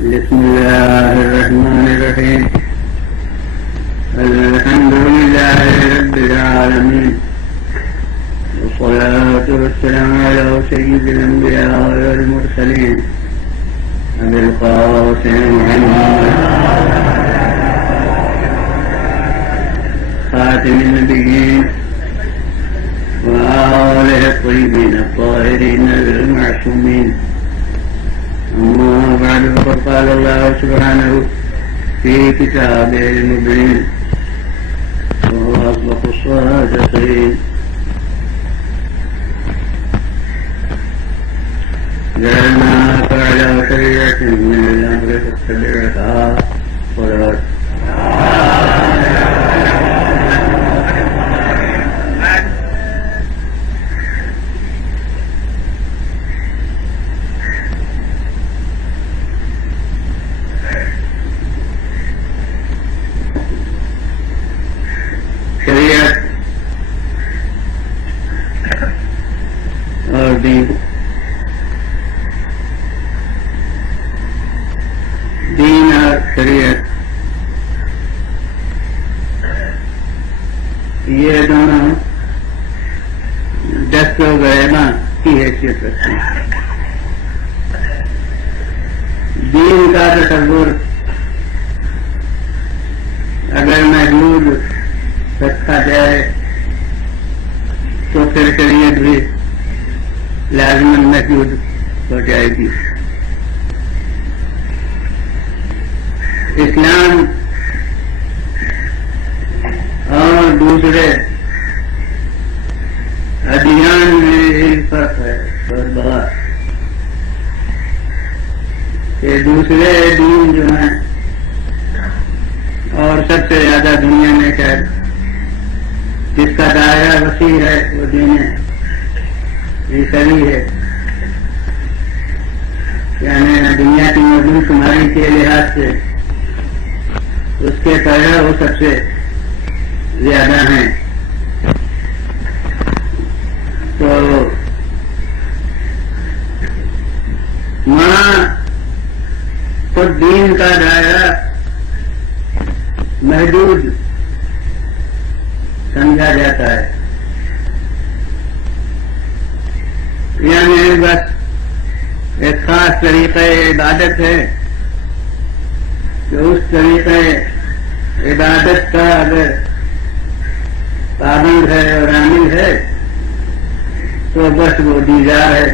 بسم الله الرحمن الرحيم. الحمد لله رب العالمين، والصلاة والسلام على سيد الأنبياء والمرسلين أبي القاسم محمد خاتم النبيين وآله الطيبين الطاهرين المعصومين. أما بعد، فقد قال الله سبحانه في كتابه المبين وهو أصدق الصادقين: جعلناك على شريعة من الأمر فاتبعها ولا شریعت اور دین اور شریعت یہ دونوں دست و غیبہ کی حیثیت رکھتے ہیں. دین کا تصور اگر محدود رکھا جائے تو پھر شریعت بھی لازماً محدود ہو جائے گی. اسلام اور دوسرے ادیان میں ایک فرق ہے بہت بڑا کہ دوسرے دین جو ہیں اور سب سے زیادہ دنیا میں شاید جس کا دائرہ وسیع ہے وہ دین عیسوی ہے، یعنی دنیا کی مردم شماری کے لحاظ سے اس کے پیرو وہ سب سے زیادہ ہیں. تو وہاں خود دین کا دائرہ محدود سمجھا جاتا ہے، یعنی بس ایک خاص طریقہ عبادت ہے کہ اس طریقہ عبادت کا اگر پابند ہے اور عامل ہے تو بس وہ دیدار ہے،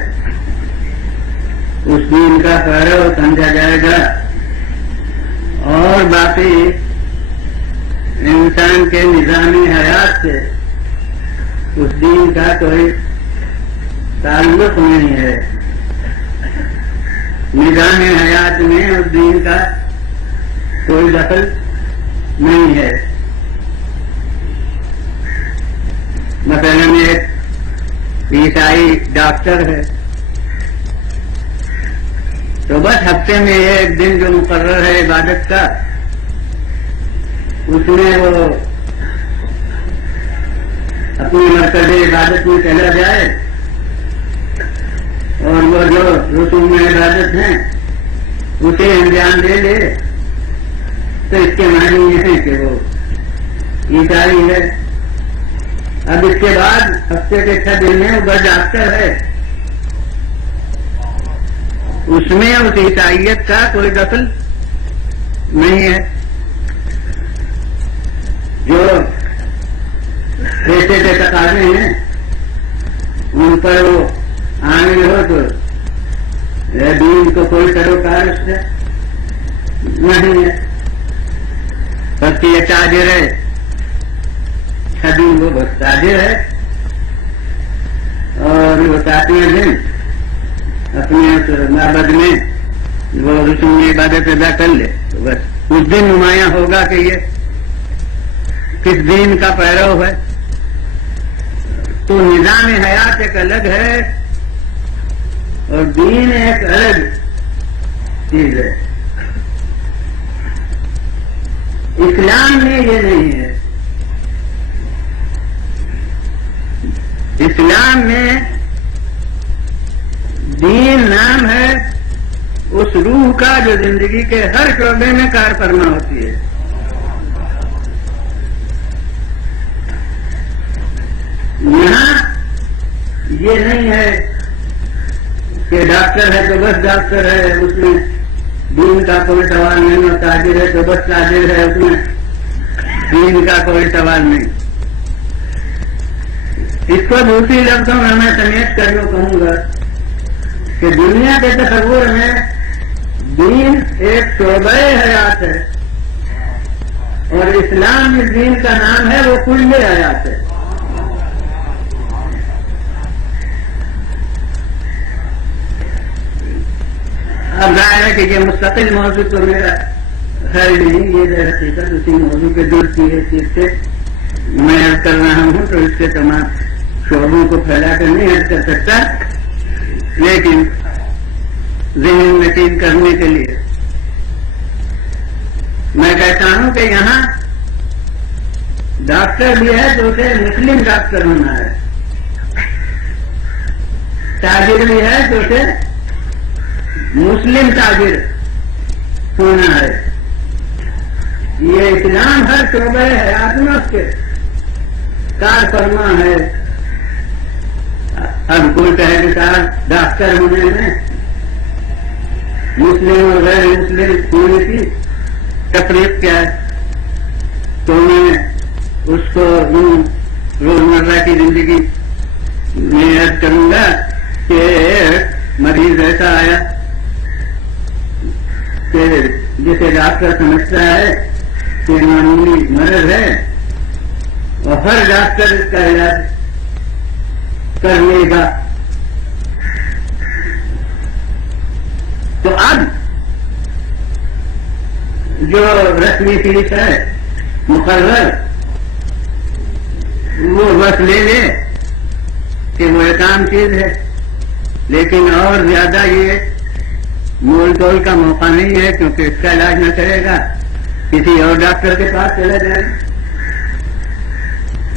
اس دین کا پیرو سمجھا جائے گا، اور باقی انسان کے نظامی حیات سے اس دین کا کوئی تعلق نہیں ہے. نظام حیات میں اس دین کا کوئی دخل نہیں ہے. مثلاً ایک عیسائی ڈاکٹر ہے تو بس ہفتے میں ایک دن جو مقرر ہے عبادت کا اس میں وہ اپنی مرکز عبادت میں چلا جائے اور وہ جو رسوم عبادت ہیں اسے انجام دے لے تو اس کے معنی یہ ہے کہ وہ عیسائی ہے. اب اس کے بعد ہفتے کے 6 دن میں وہ ڈاکٹر ہے، اس میں اس عیسائیت کا کوئی دخل نہیں ہے. جو پیسے کے تقاضے ہیں ان پر وہ عامل ہو تو دین کو کوئی سروکار اس سے نہیں ہے. بس یہ تاجر ہے، 6 دن وہ بس تاجر ہے اور وہ 7ویں دن اپنے معبد میں وہ رسوم عبادت ادا کر لے تو بس اس دن نمایاں ہوگا کہ یہ کس دین کا پیرو ہے. تو نظام حیات ایک الگ ہے اور دین ایک الگ چیز ہے. اسلام میں یہ نہیں ہے. اسلام میں دین نام ہے اس روح کا جو زندگی کے ہر شعبے میں کار فرما ہوتی ہے. یہاں یہ نہیں ہے کہ ڈاکٹر ہے تو بس ڈاکٹر ہے، اس میں دین کا کوئی سوال نہیں، اور تاجر ہے تو بس تاجر ہے، اس میں دین کا کوئی سوال نہیں. اس کو دوسری لفظوں میں میں سمیٹ کر جو کہوں گا کہ دنیا کے تصور میں دین ایک شعبہ حیات ہے، اور اسلام جس دین کا نام ہے وہ کل حیات ہے. اب ظاہر ہے کہ یہ مستقل موضوع تو میرا خیر نہیں، یہ در حقیقت اسی موضوع کے دور کی حیثیت سے میں عرض کر رہا ہوں، تو اس کے تمام شعبوں کو پھیلا کر نہیں عرض کر سکتا، لیکن ذہن نشین کرنے کے لیے میں کہتا ہوں کہ یہاں ڈاکٹر بھی ہے تو اسے مسلم ڈاکٹر ہونا ہے، تاجر بھی ہے تو اسے مسلم تاجر ہونا ہے. یہ اسلام ہر شعبہ حیات میں اس کے کار فرما ہے. اب کوئی کہے کہ صاحب ڈاکٹر ہونے میں مسلم اور غیر مسلم ہونے کی تفریق کیا ہے؟ تو میں اس کو روزمرہ کی زندگی میں عرض کروں گا کہ مریض ایسا آیا کہ جسے ڈاکٹر سمجھتا ہے کہ معمولی مرض ہے اور ہر ڈاکٹر اس کا علاج کر لے گا. تو اب جو رسمی فیس ہے مقرر وہ بس لے لے کہ وہ ایک عام چیز ہے، لیکن اور زیادہ یہ مول تول کا موقع نہیں ہے، کیونکہ اس کا علاج نہ کرے گا کسی اور ڈاکٹر کے پاس چلا جائے.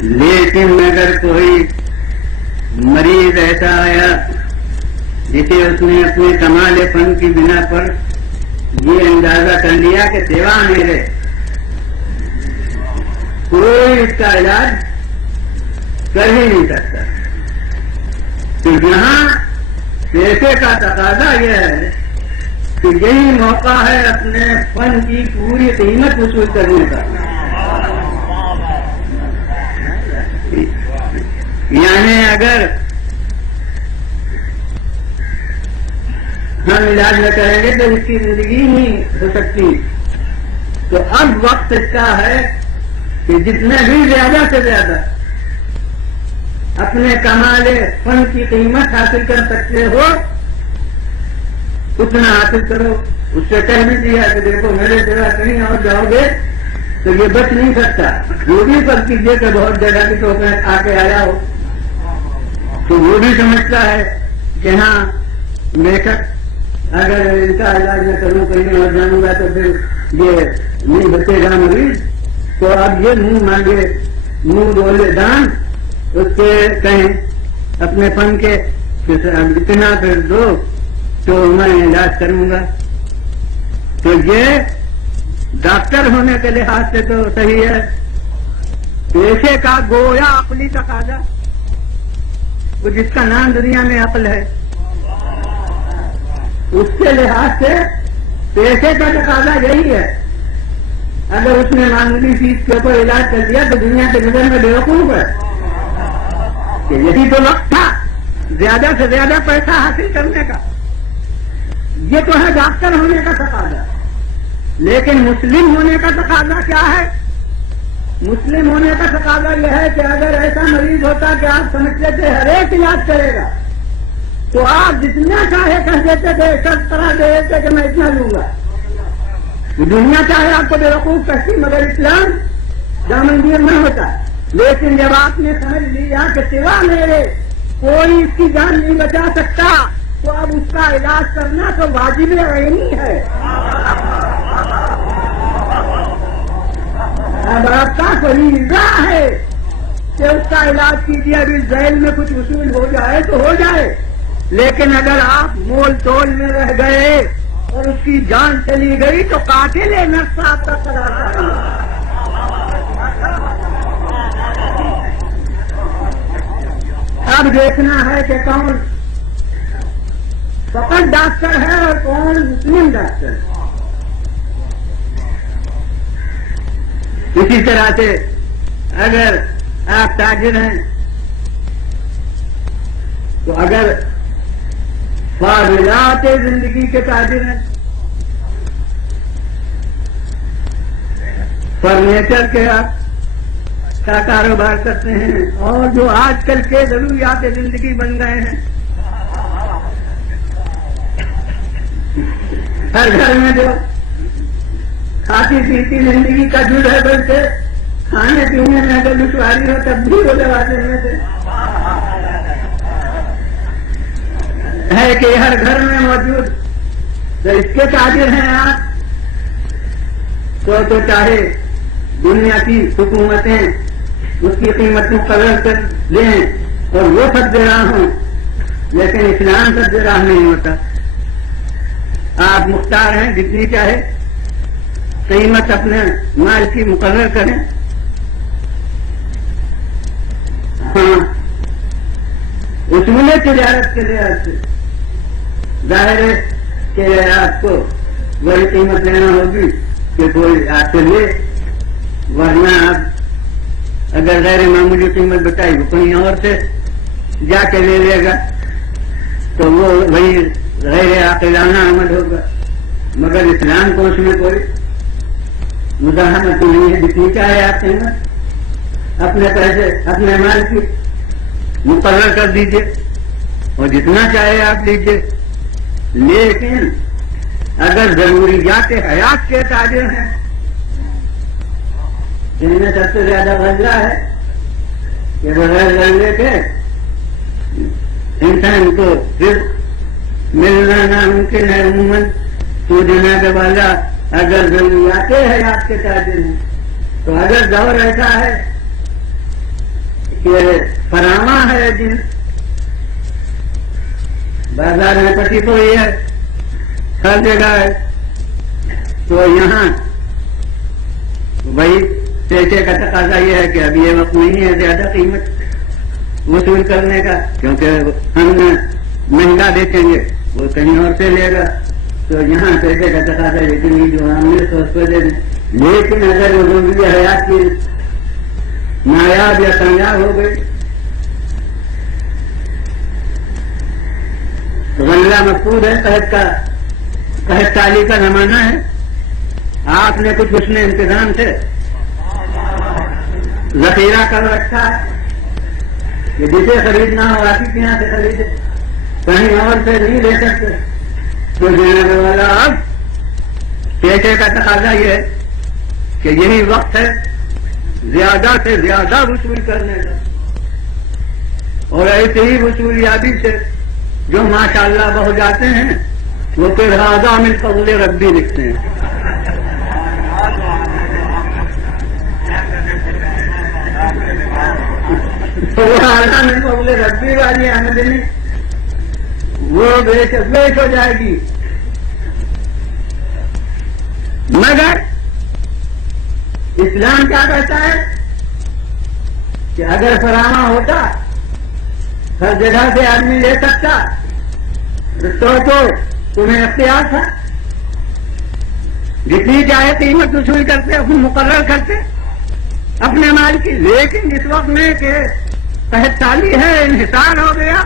لیکن اگر کوئی مریض ایسا آیا جسے اس نے اپنے کمال فن کی بنا پر یہ اندازہ کر لیا کہ سوا میرے کوئی اس کا علاج کر ہی نہیں سکتا، تو یہاں پیسے کا تقاضا یہ ہے کہ یہی موقع ہے اپنے فن کی پوری قیمت وصول کرنے کا. یعنی اگر ہم علاج نہ کریں گے تو اس کی زندگی نہیں ہو سکتی. تو اب وقت اس کا ہے کہ جتنے بھی زیادہ سے زیادہ اپنے کمال فن کی قیمت حاصل کر سکتے ہو اتنا حاصل کرو. اس سے کہہ بھی دیا کہ دیکھو میرے جگہ کہیں اور جاؤ گے تو یہ بچ نہیں سکتا. وہ بھی پر کیجیے کہ بہت جگہ کی تو آ کے آیا ہو، تو وہ بھی سمجھتا ہے کہ ہاں بے شک اگر ان کا علاج نہ کروں کہیں اور جاؤں گا تو پھر یہ نہیں بچے گا مریض. تو اب یہ منہ مانگے منہ بولے دان اس کے کہیں اپنے فن کے اتنا پھر دو تو میں علاج کروں گا. تو یہ ڈاکٹر ہونے کے لحاظ سے تو صحیح ہے. پیشے کا گویا عقلی تقاضا، وہ جس کا نام دنیا میں عقل ہے، اس کے لحاظ سے پیسے کا تقاضا یہی ہے. اگر اس نے معمولی فیس کے اوپر علاج کر دیا تو دنیا کے نظر میں بیوقوف ہے کہ یہی تو وقت تھا زیادہ سے زیادہ پیسہ حاصل کرنے کا. یہ تو ہے ڈاکٹر ہونے کا تقاضا. لیکن مسلم ہونے کا تقاضا کیا ہے؟ مسلم ہونے کا تقاضا یہ ہے کہ اگر ایسا مریض ہوتا کہ آپ سمجھتے تھے ہر ایک علاج کرے گا تو آپ جتنا چاہے کہہ دیتے تھے، سب طرح دے دیتے کہ میں اتنا لوں گا. دنیا چاہے آپ کو بیوقوف کہتی مگر اسلام دامنگیر نہ ہوتا. لیکن جب آپ نے سمجھ لیا کہ سوا میرے کوئی اس کی جان نہیں بچا سکتا تو اب اس کا علاج کرنا تو واجب عینی ہے. اب آپ کا فریضہ ہے کہ اس کا علاج کیجیے. ابھی ذیل میں کچھ وصول ہو جائے تو ہو جائے، لیکن اگر آپ مول تول میں رہ گئے اور اس کی جان چلی گئی تو قاتل نفس آپ کا خلاصہ ہوا۔ اب دیکھنا ہے کہ کون فقط ڈاکٹر ہے اور کون مسلم ڈاکٹر ہے۔ اسی طرح سے اگر آپ تاجر ہیں تو اگر فاضلات زندگی کے تاجر ہیں، فرنیچر کے آپ کا کاروبار کرتے ہیں، اور جو آج کل کے ضروریات زندگی بن گئے ہیں، ہر گھر میں جو کھاتی پیتی زندگی کا جڑ ہے، بلکہ کھانے پینے میں اگر دشواری ہو تب بھی وہ لگاتے ہیں ہے کہ ہر گھر میں موجود، تو اس کے تاجر ہیں آپ، تو چاہے دنیا کی حکومتیں اس کی قیمت مقرر کر دیں اور وہ سب دے رہا ہوں، لیکن اسلام سب دے رہا نہیں ہوتا۔ آپ مختار ہیں، جتنی چاہے قیمت اپنے مال کی مقرر کریں۔ ہاں، اصول تجارت کے لحاظ سے ظاہر ہے کہ آپ کو وہی قیمت لینا ہوگی کہ کوئی آپ سے لے، ورنہ آپ اگر غیر معمولی قیمت بتائی وہ کہیں اور سے جا کے لے لے گا تو وہ وہی غیر عاقلانہ عمل ہوگا۔ مگر اسلام کو اس میں کوئی مزاحمت نہیں ہے، جتنی چاہے آپ قیمت اپنے پیسے اپنے مال کی مقرر کر دیجئے اور جتنا چاہے آپ لیجئے، لیکن اگر ضروریات حیات کے تاجر ہیں جن میں سب سے زیادہ غلہ ہے کہ بغیر غلے کے انسان کو رزق ملنا ناممکن ہے، عموماً تو جناب والا اگر ضروریات حیات کے تاجر ہیں تو اگر دور ایسا ہے کہ فراواں ہے، جن بازار میں پٹی پڑی ہے، ہر جگہ ہے، تو یہاں وہی پیسے کا تقاضا یہ ہے کہ اب یہ وقت نہیں ہے زیادہ قیمت وصول کرنے کا، کیونکہ ہم مہنگا بیچیں گے وہ کہیں اور سے لے گا، تو یہاں پیسے کا تقاضا یہ کہ نہیں جو ہم نے سو روپے دے دیں۔ لیکن اگر وہ ضروری حیات کی نایاب یا کامیاب ہو گئی تو غلہ مقصود ہے، قحط سالی کا زمانہ ہے، آپ نے کچھ اس نے انتظام سے ذخیرہ کر رکھا ہے کہ جسے خریدنا ہو آپ کے یہاں سے خریدے، کہیں اور سے نہیں لے سکتے، تو دینے والا اب پیسے کا تقاضا یہ ہے کہ یہی وقت ہے زیادہ سے زیادہ وصول کرنے کا، اور ایسے ہی وصولیابی سے جو ماشاءاللہ بہت جاتے ہیں وہ پھر ہذا من فضل ربی لکھتے ہیں۔ تو وہ ہذا من فضل ربی والی آمدنی وہ بیش ہو جائے گی، مگر اسلام کیا کہتا ہے کہ اگر فراواں ہوتا ہر جگہ سے آدمی لے سکتا تو تمہیں اختیار تھا، جتنی چاہے قیمت وصول کرتے اپنے مقرر کرتے اپنے مال کی، لیکن اس وقت میں کہ قحط سالی ہے، انحصار ہو گیا،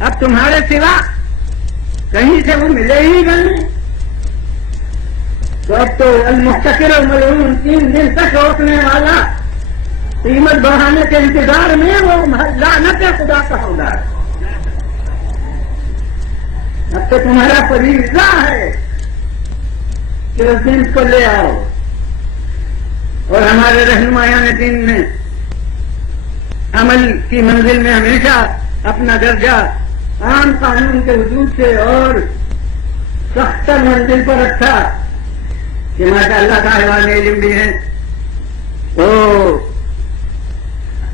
اب تمہارے سوا کہیں سے وہ ملے ہی نہیں، تو اب تو المحتکر الملعون 3 دن تک روکنے والا قیمت بڑھانے کے انتظار میں وہ لعنت خدا کا ہوگا۔ اب تو تمہارا فریضہ ہے کہ اس دن کو لے آؤ، اور ہمارے رہنمایان دین نے عمل کی منزل میں ہمیشہ اپنا درجہ عام قانون کے وجود سے اور سخت منزل پر رکھا کہ ماشاء اللہ کا حیوان علم بھی ہیں۔ تو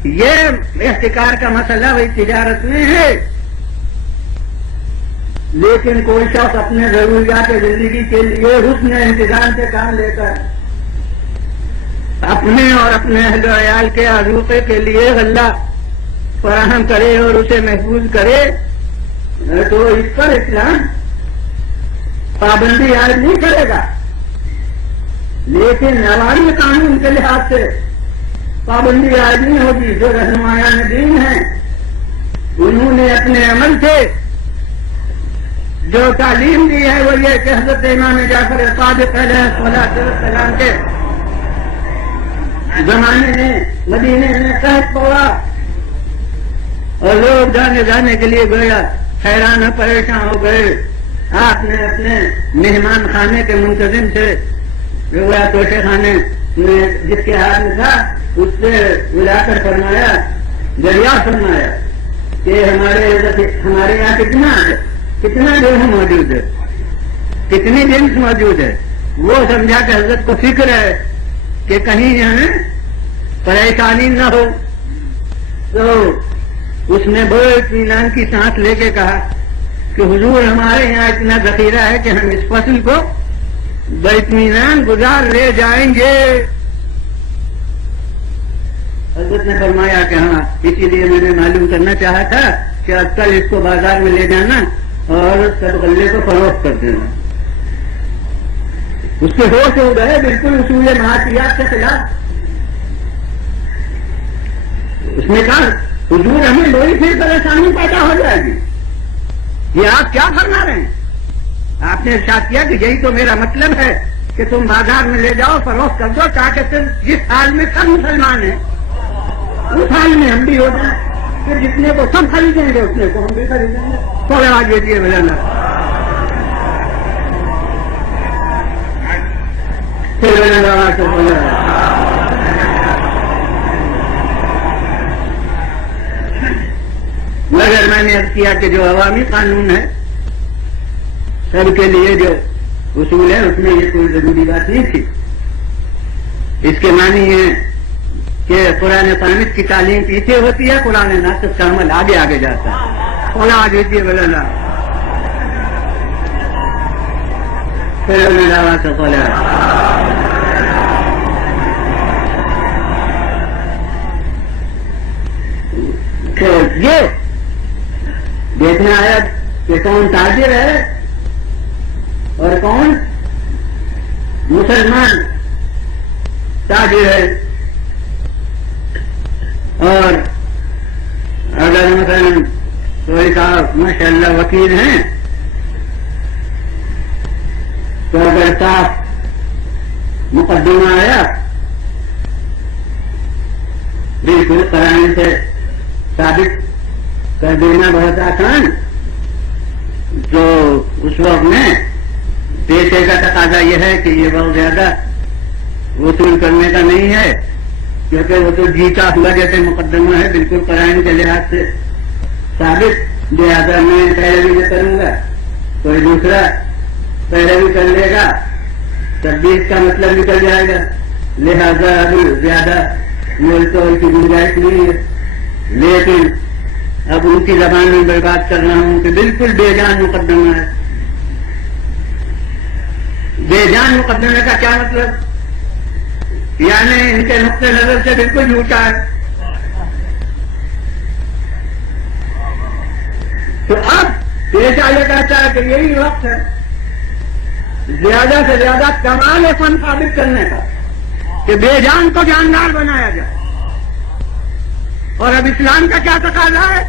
یہ احتکار کا مسئلہ وہی تجارت میں ہے، لیکن کوئی شخص اپنے ضروریات زندگی کے لیے حسن انتظام سے کام لے کر اپنے اور اپنے اہل و عیال کے عروقے کے لیے غلہ فراہم کرے اور اسے محفوظ کرے تو اس پر اسلام پابندی عائد نہیں کرے گا، لیکن عوامی قانون کے لحاظ سے پابندی عائد نہیں ہوگی۔ جو رہنمایان دین ہیں انہوں نے اپنے عمل سے جو تعلیم دی ہے وہ یہ کہ حضرت امام جعفر صادق علیہ السلام کے زمانے میں مدینے میں قحط پڑا اور لوگ جانے کے لیے گیا، حیران و پریشان ہو گئے۔ آپ نے اپنے مہمان خانے کے منتظم سے توشے خانے میں جس کے ہاتھ میں تھا اس سے ملا کر فرمایا، دریافت فرمایا کہ ہمارے یہاں کتنا درہم موجود ہے، کتنی جنس موجود ہے۔ وہ سمجھا کہ حضرت کو فکر ہے کہ کہیں ہمیں پریشانی نہ ہو، تو اس نے بڑے اطمینان کی سانس لے کے کہا کہ حضور ہمارے یہاں اتنا ذخیرہ ہے کہ ہم اس فصل کو باطمینان گزار لے جائیں گے۔ حضرت نے فرمایا کہ ہاں، اسی لیے میں نے معلوم کرنا چاہا تھا کہ اب کل اس کو بازار میں لے جانا اور سب غلے کو فروخت کر دینا۔ اس کے ہوش ہو گئے بالکل اصول معاشیات کے خلاف۔ اس نے کہا حضور ہمیں بڑی پھر پریشانی پیدا ہو جائے گی، یہ آپ کیا فرما رہے ہیں؟ آپ نے ارشاد کیا کہ یہی تو میرا مطلب ہے کہ تم بازار میں لے جاؤ فروخت کر دو تاکہ تم جس حال میں سب مسلمان ہیں اس حال میں ہم بھی ہو جائیں، پھر جتنے کو سب خریدیں گے اتنے کو ہم بھی خریدیں گے۔ تھوڑے آج یہ دیے ملانا مگر میں نے عرض کیا کہ جو عوامی قانون ہے سب کے لیے جو اصول ہے اس میں یہ کوئی ضروری بات نہیں تھی۔ اس کے معنی یہ کہ قرآن پاک کی تعلیم پیچھے ہوتی ہے، قرآن ناطق کا عمل آگے آگے جاتا ہے۔ تھوڑا آ دیجیے بلانا پھر میرا بات بولا تو یہ دیکھنا آیا کہ کون تاجر ہے اور کون مسلمان تاجر ہے۔ اور اگر مثلا کوئی صاحب ماشاء اللہ وکیل ہیں تو اگر صاف مقدمہ آیا بالکل قرآن سے ثابت کر دینا بہت آسان، جو اس وقت میں پیسے کا تقاضا یہ ہے کہ یہ بہت زیادہ وصول کرنے کا نہیں ہے، کیونکہ وہ تو جیتا ہوا جیسے مقدمہ ہے بالکل قرآن کے لحاظ سے ثابت، لہٰذا میں پیروی نہ کروں گا، کوئی دوسرا پیروی کر لے گا تب بھی اس کا مطلب نکل جائے گا، لہذا ابھی زیادہ مول تول کی گنجائش نہیں ہے۔ لیکن اب ان کی زبان میں برباد کر رہا ہوں کہ بالکل بے جان مقدمہ ہے۔ بے جان مقدمے کا کیا مطلب؟ یعنی ان کے نقطۂ نظر سے بالکل جھوٹا ہے۔ تو اب پیشہ یہ کہتا ہے کہ یہی وقت ہے زیادہ سے زیادہ کمال فن ثابت کرنے کا کہ بے جان کو جاندار بنایا جائے۔ اور اب اسلام کا کیا تقاضا ہے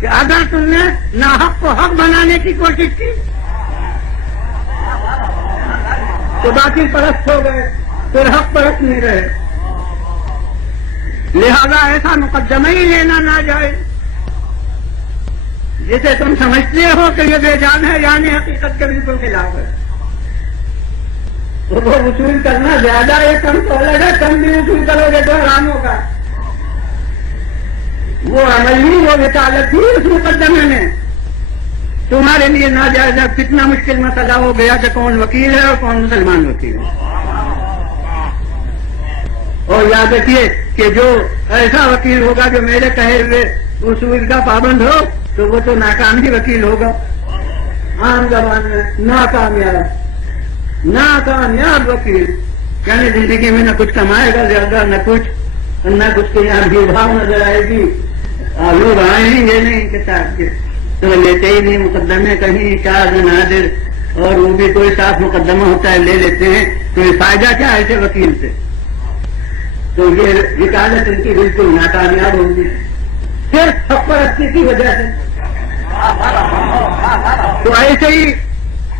کہ اگر تم نے ناحق کو حق بنانے کی کوشش کی تو باطل پرست ہو گئے، پھر حق پرست نہیں رہے، لہذا ایسا مقدمہ ہی لینا نہ جائے جسے تم سمجھتے ہو کہ یہ بے جان ہے، یعنی حقیقت کے بالکل خلاف ہے۔ تو وہ وصول کرنا زیادہ ہے، کم تو الگ ہے، کم بھی وصول کرو گے تو حرام ہوگا۔ وہ عملی وہ وکالت تھی اس مقدمے میں تمہارے لیے ناجائز ہے۔ کتنا مشکل مسئلہ ہو گیا کہ کون وکیل ہے اور کون مسلمان وکیل ہے۔ اور یاد رکھیے کہ جو ایسا وکیل ہوگا جو میرے کہے ہوئے اصول کا پابند ہو تو وہ تو ناکام ہی وکیل ہوگا۔ عام زبان میں ناکامیاب وکیل، یعنی زندگی میں نہ کچھ کمائے گا زیادہ، نہ کچھ کے یہاں بھیڑ بھاؤ نظر آئے گی، لوگ آئیں گے نہیں کے ساتھ کے تو لیتے ہی نہیں مقدمے کہیں شاذ نادر، اور وہ بھی کوئی صاف مقدمہ ہوتا ہے لے لیتے ہیں، تو یہ فائدہ کیا ہے ایسے وکیل سے؟ تو یہ وکالت ان کی بالکل ناکامیاب ہوگی صرف حق پرستی کی وجہ سے۔ تو ایسے ہی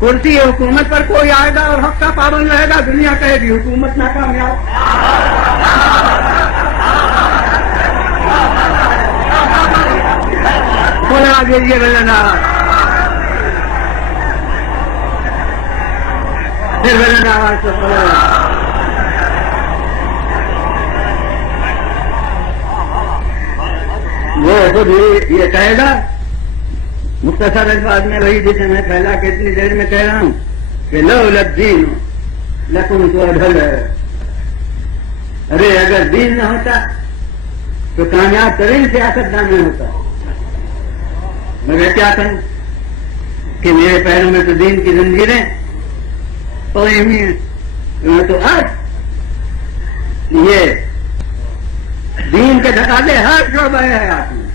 کرسی حکومت پر کوئی آئے گا اور حق کا پابند رہے گا، دنیا کہے گی حکومت ناکامیاب۔ بولا یہ بلنا پھر بلند آواز سے وہ خود یہ کہے گا مختصر الفاظ میں، وہی جسے میں پھیلا کے اتنی دیر میں کہہ رہا ہوں کہ لولا الدین لکنت ادھل، ارے اگر دین نہ ہوتا تو کامیاب ترین سیاستدان میں ہوتا، مگر کیا کروں کہ میرے پیروں میں تو دین کی زنجیریں پڑی ہوئی ہیں، تو آج یہ دین کے دھکالے ہر شعبہ حیات میں،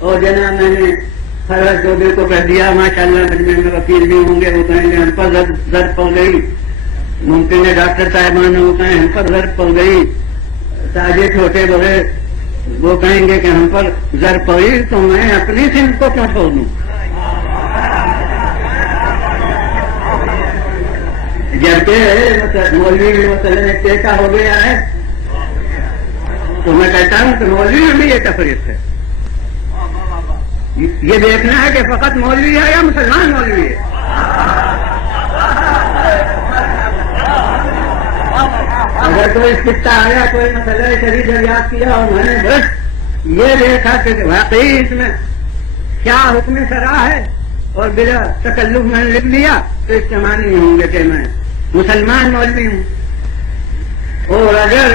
اور جناب میں نے ہر شعبے کو کہہ دیا ماشاءاللہ مجمع میں وکیل بھی ہوں گے، وہ کہیں گے ہم پر ضرب پڑ گئی، ممکن ہے ڈاکٹر صاحبان وہ کہیں ہم پر ضرب پڑ گئی، تاجر چھوٹے بڑے وہ کہیں گے کہ ہم پر ضرب پڑی، تو میں اپنی صنف کو کیوں چھوڑ دوں؟ جبکہ مولوی بھی مثلاً ایک ٹیکا ہو گیا ہے، تو میں کہتا ہوں کہ مولوی میں بھی یہ تفریق ہے، یہ دیکھنا ہے کہ فقط مولوی ہے یا مسلمان مولوی ہے۔ اگر کوئی قصہ آیا، کوئی مسئلہ شریف دریافت کیا اور میں نے بس یہ دیکھا کہ واقعی اس میں کیا حکم شرع ہے اور بلا تکلف میں نے لکھ لیا، تو اس کے معنی نہیں ہوں گے کہ میں مسلمان مولوی ہوں۔ اور اگر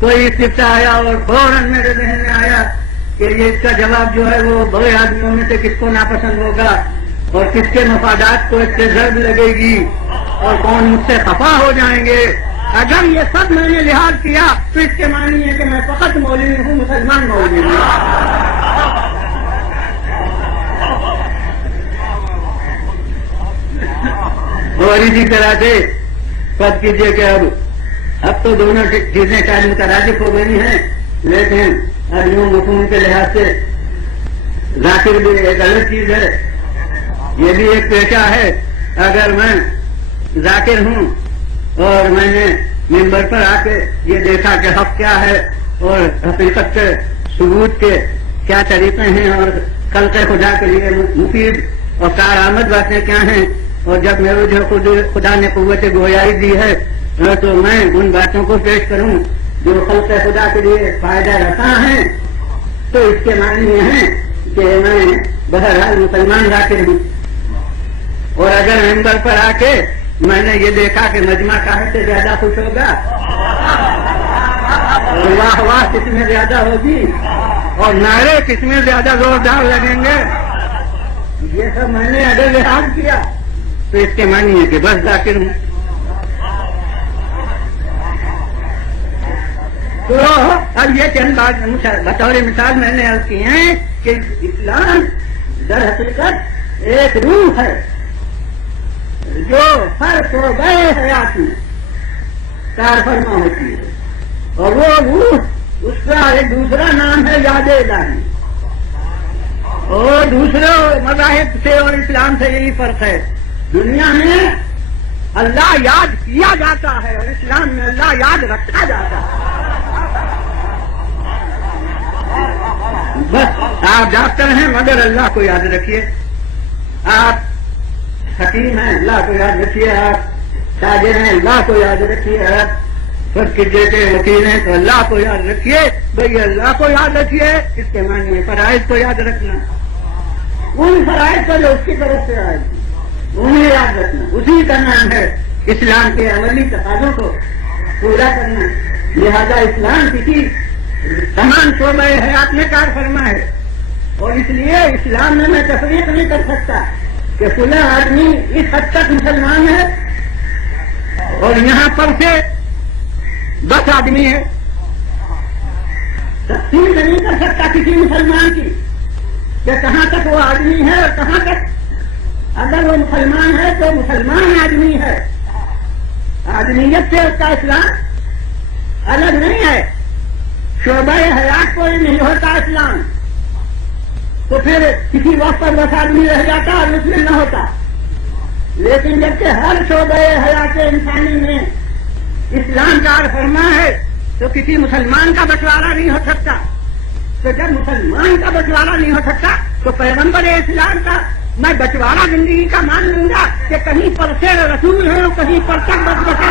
کوئی قصہ آیا اور فوراً میرے ذہن میں آیا کہ یہ اس کا جواب جو ہے وہ بڑے آدمیوں میں سے کس کو ناپسند ہوگا اور کس کے مفادات کو اس سے ضرب لگے گی اور کون مجھ سے خفا ہو جائیں گے، اگر یہ سب میں نے لحاظ کیا تو اس کے معنی ہے کہ میں فقط مولوی ہوں، مسلمان مولوی ہوں۔ اور اسی طرح سے فرض کیجیے کہ اب تو دونوں چیزیں شاید مترادف ہو گئی ہیں، لیکن اب یوں مفہوم کے لحاظ سے ذاکر بھی ایک الگ چیز ہے، یہ بھی ایک پیشہ ہے۔ اگر میں ذاکر ہوں اور میں نے ممبر پر آ کے یہ دیکھا کہ حق کیا ہے اور حقیقت کے ثبوت کے کیا طریقے ہیں اور خلق خدا کے لیے مفید اور کارآمد باتیں کیا ہیں، اور جب میرے جو خدا نے قوت گویائی دی ہے تو میں ان باتوں کو پیش کروں جو خلق خدا کے لیے فائدہ رکھا ہے، تو اس کے معنی یہ ہے کہ میں بہرحال مسلمان ذاکر ہوں۔ اور اگر ممبر پر آ کے میں نے یہ دیکھا کہ مجمع کاہے سے زیادہ خوش ہوگا اور واہ واہ کس میں زیادہ ہوگی اور نعرے کس میں زیادہ زوردار لگیں گے، یہ سب میں نے اگر لحاظ کیا تو اس کے معنی ہے کہ بس ذاکر ہوں۔ تو اب یہ چند بات بطور مثال میں نے عرض کی ہیں کہ اسلام در حقیقت ایک روح ہے جو ہر شعبہ حیات میں کار فرما ہوتی ہے، اور وہ روح اس کا ایک دوسرا نام ہے یاد الہی، اور دوسرے مذاہب سے اور اسلام سے یہی فرق ہے، دنیا میں اللہ یاد کیا جاتا ہے اور اسلام میں اللہ یاد رکھا جاتا ہے۔ بس آپ ڈاکٹر ہیں مگر اللہ کو یاد رکھیے، آپ حکیم ہیں اللہ کو یاد رکھیے، آپ تاجر ہیں اللہ کو یاد رکھیے، آپ سب کے جیسے وکیل ہیں تو اللہ کو یاد رکھیے، بھئی اللہ کو یاد رکھیے، اس کے معنی فرائض کو یاد رکھنا، ان فرائض کو جو اس کی طرف سے آئے انہیں یاد رکھنا، اسی کا نام ہے اسلام کے عملی تقاضوں کو پورا کرنا۔ لہذا اسلام کسی تمام شعبہ حیات میں کار فرما ہے، اور اس لیے اسلام میں تفریق نہیں کر سکتا کہ فلاں آدمی اس حد تک مسلمان ہے اور یہاں پر سے 10 آدمی ہے. تقسیم نہیں کر سکتا کسی مسلمان کی کہ کہاں تک وہ آدمی ہے اور کہاں تک. اگر وہ مسلمان ہے تو مسلمان آدمی ہے. آدمیت سے اس کا اسلام الگ نہیں ہے. شعبہ حیات کوئی نہیں ہوتا اسلام. تو پھر کسی وقت پر 10 آدمی رہ جاتا اور مسلم نہ ہوتا. لیکن جبکہ ہر شعبہ حیات انسانی میں اسلام کار فرما ہے تو کسی مسلمان کا بٹوارا نہیں ہو سکتا. تو جب مسلمان کا بٹوارا نہیں ہو سکتا تو پیغمبر اسلام کا میں بٹوارا زندگی کا مان لوں گا کہ کہیں پر سے رسول ہے اور کہیں پر تک بس بچا.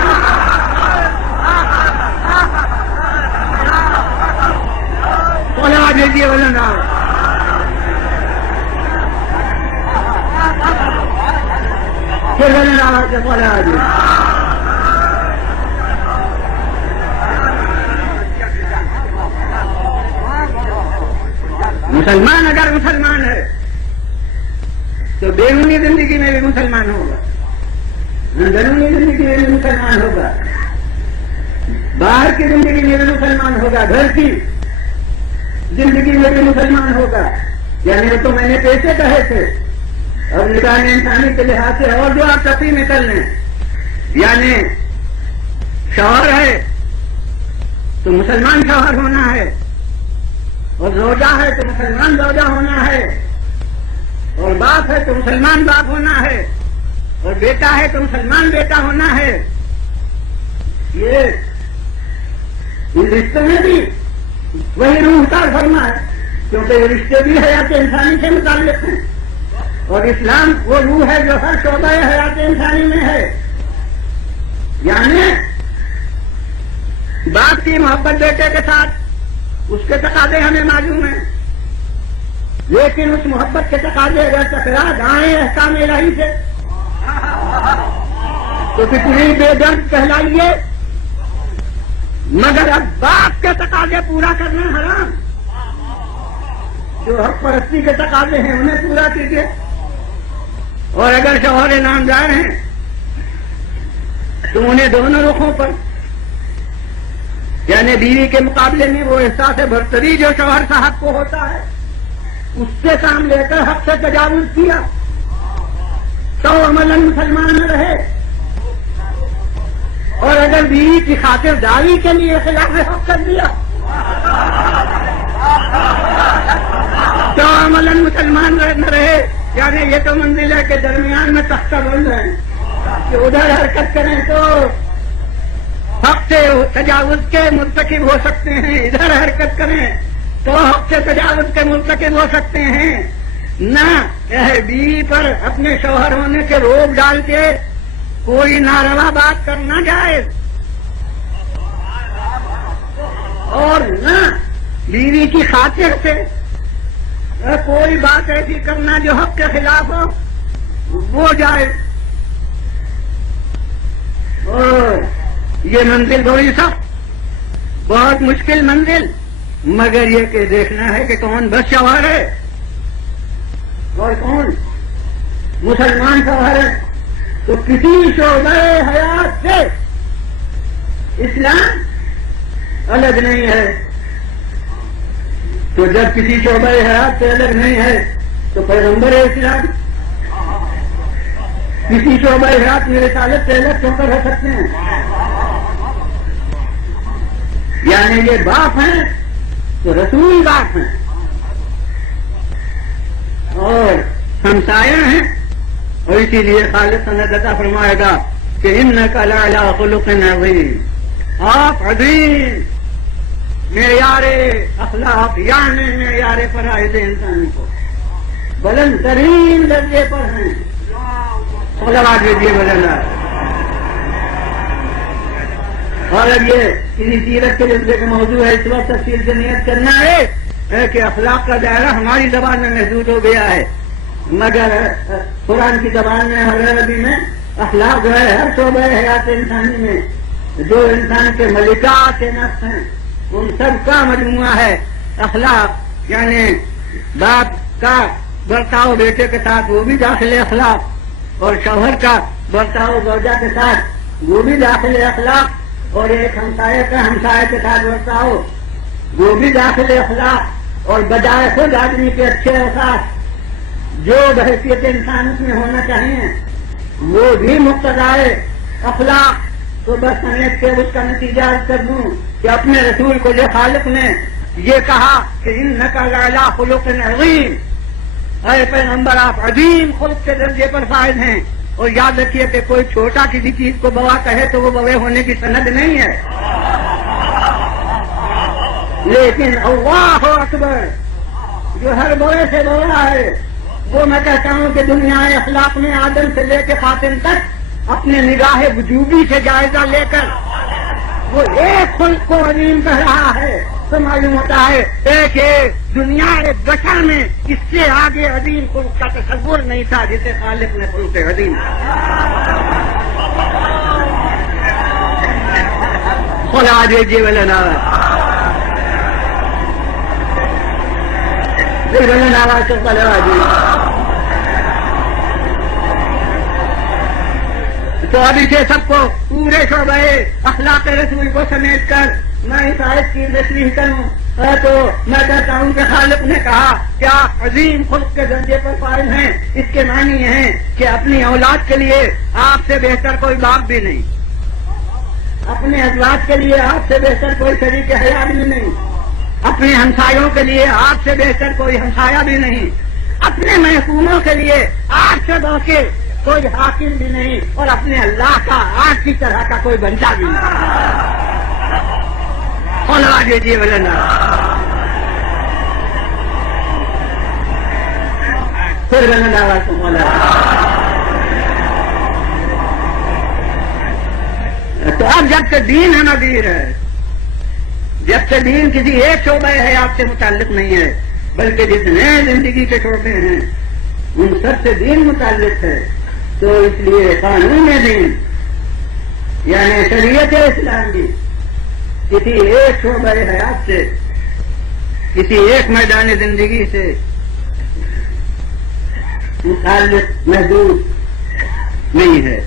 بولا بھیجیے بولے نا. پھر بولے نا کہ بولا جی مسلمان اگر مسلمان ہے تو بیرونی زندگی میں بھی مسلمان ہوگا, اندرونی زندگی میں بھی مسلمان ہوگا, باہر کی زندگی میں بھی مسلمان ہوگا, گھر کی زندگی میں بھی مسلمان ہوگا. یعنی تو میں نے پیسے کہے تھے اور نگاہ انسانی کے لحاظ سے اور جو آپ تفریح میں کر لیں, یعنی شوہر ہے تو مسلمان شوہر ہونا ہے, اور زوجہ ہے تو مسلمان زوجہ ہونا ہے, اور باپ ہے تو مسلمان باپ ہونا ہے, اور بیٹا ہے تو مسلمان بیٹا ہونا ہے. یہ ان رشتوں میں بھی وہی روح کا فرما ہے, کیونکہ یہ رشتے بھی حیات انسانی سے متعلق ہیں, اور اسلام وہ روح ہے جو ہر شعبہ حیات انسانی میں ہے. یعنی باپ کی محبت بیٹے کے ساتھ اس کے تقاضے ہمیں معلوم ہیں, لیکن اس محبت کے تقاضے اگر ٹکرا جائیں احکام الہی سے تو کتنی بے درد کہلائیے. مگر اب باپ کے تقاضے پورا کرنا حرام. جو حق پرستی کے تقاضے ہیں انہیں پورا کیجیے. اور اگر شوہر نامدار ہیں تو انہیں دونوں رخوں پر, یعنی بیوی کے مقابلے میں وہ احساس برتری جو شوہر صاحب کو ہوتا ہے اس سے کام لے کر حق سے تجاوز کیا تو عملاً مسلمان نہ رہے, اور اگر بیوی کی خاطر داری کے لیے خلاف حق کر دیا تو عملاً مسلمان نہ رہے. یعنی یہ تو منزل ہے کہ درمیان میں تختہ بند ہے کہ ادھر حرکت کریں تو حق سے تجاوز کے مرتکب ہو سکتے ہیں, ادھر حرکت کریں تو حق سے تجاوز کے مرتکب ہو سکتے ہیں. نہ بیوی پر اپنے شوہر ہونے کے روک ڈال کے کوئی ناروا بات کرنا جائز, اور نہ بیوی کی خاطر سے کوئی بات ایسی کرنا جو حق کے خلاف ہو وہ جائز. اور یہ منزل بڑی سخت, بہت مشکل منزل, مگر یہ کہ دیکھنا ہے کہ کون بس شوہر ہے اور کون مسلمان شوہر ہے. تو کسی شعبہ حیات سے اسلام الگ نہیں ہے. تو جب کسی شعبہ حیات سے الگ نہیں ہے تو پیغمبر اسلام کسی شعبہ حیات میں رسالت سے الگ کیوں کر رہ سکتے ہیں؟ یعنی یہ باپ ہیں تو رسول باپ ہیں اور ہمسایہ ہیں, اور اسی لیے خالق سند عطا فرمائے گا کہ انک لعلی خلق عظیم. آپ عظیم معیار اخلاق یعنی معیار فرائض انسانی کو بلند ترین درجے پر ہیں. صلوات بھیجیے بلند. اور اب یہ کسی سیرت کے جذبے کا موضوع ہے, اس وقت تفصیل سے نیت کرنا ہے کہ اخلاق کا دائرہ ہماری زبان میں محدود ہو گیا ہے, مگر قرآن کی زبان میں اور عربی میں اخلاق جو ہے ہر شعبہ حیات انسانی میں جو انسان کے ملکات نفس ہیں ان سب کا مجموعہ ہے. اخلاق یعنی باپ کا برتاؤ بیٹے کے ساتھ وہ بھی داخل اخلاق، اور شوہر کا برتاؤ زوجہ کے ساتھ وہ بھی داخل اخلاق، اور ایک ہمسائے کا ہمسائے کے ساتھ برتاؤ وہ بھی داخل اخلاق، اور بجائے خود آدمی کے اچھے اوقات جو بحیثیت انسانیت میں ہونا چاہیے وہ بھی مقتضائے اخلاق، تو بس سمیت کے اس کا نتیجہ کر دوں کہ اپنے رسول کو جو خالق نے یہ کہا کہ انک لعلی خلق عظیم، اے پیغمبر آپ عظیم خلق کے درجے پر فائز ہیں، اور یاد رکھیے کہ کوئی چھوٹا کسی چیز کو بوا کہے تو وہ بوے ہونے کی سند نہیں ہے، لیکن اللہ اکبر جو ہر بڑے سے بڑا ہے، وہ میں کہتا ہوں کہ دنیا اخلاق میں آدم سے لے کے خاتم تک اپنے نگاہ وجوبی سے جائزہ لے کر وہ ایک خلق کو عظیم کہہ رہا ہے، تو معلوم ہوتا ہے کہ دنیا ایک بشا میں اس سے آگے عظیم خلق کا تصور نہیں تھا جسے خالق نے خلق عظیم خدا دیجیے تو اب اسے سب کو پورے شعبے اخلاق رسول کو سمیٹ کر میں اس آیت کی تشریح کروں تو میں کہتا ہوں کہ خالق نے کہا کیا عظیم خلق کے درجے پر فائز ہیں، اس کے معنی یہ ہیں کہ اپنی اولاد کے لیے آپ سے بہتر کوئی باپ بھی نہیں، اپنے ازواج کے لیے آپ سے بہتر کوئی شریک حیات بھی نہیں، اپنے ہمسایوں کے لیے آپ سے بہتر کوئی ہمسایہ بھی نہیں، اپنے محکوموں کے لیے آپ سے بڑھ کے کوئی حاکم بھی نہیں، اور اپنے اللہ کا آج کی طرح کا کوئی بندہ بھی نہیں۔ دیجیے بلند پھر بلند آواز کو مولا۔ تو اب جب سے دین ہے نظیر ہے، جب سے دین کسی ایک شعبہ حیات سے متعلق نہیں ہے بلکہ جتنے زندگی کے شعبے ہیں ان سب سے دین متعلق ہے، تو اس لیے قانون دین یعنی شریعت اسلام بھی کسی ایک شعبہ حیات سے، کسی ایک میدان زندگی سے متعلق محدود نہیں ہے،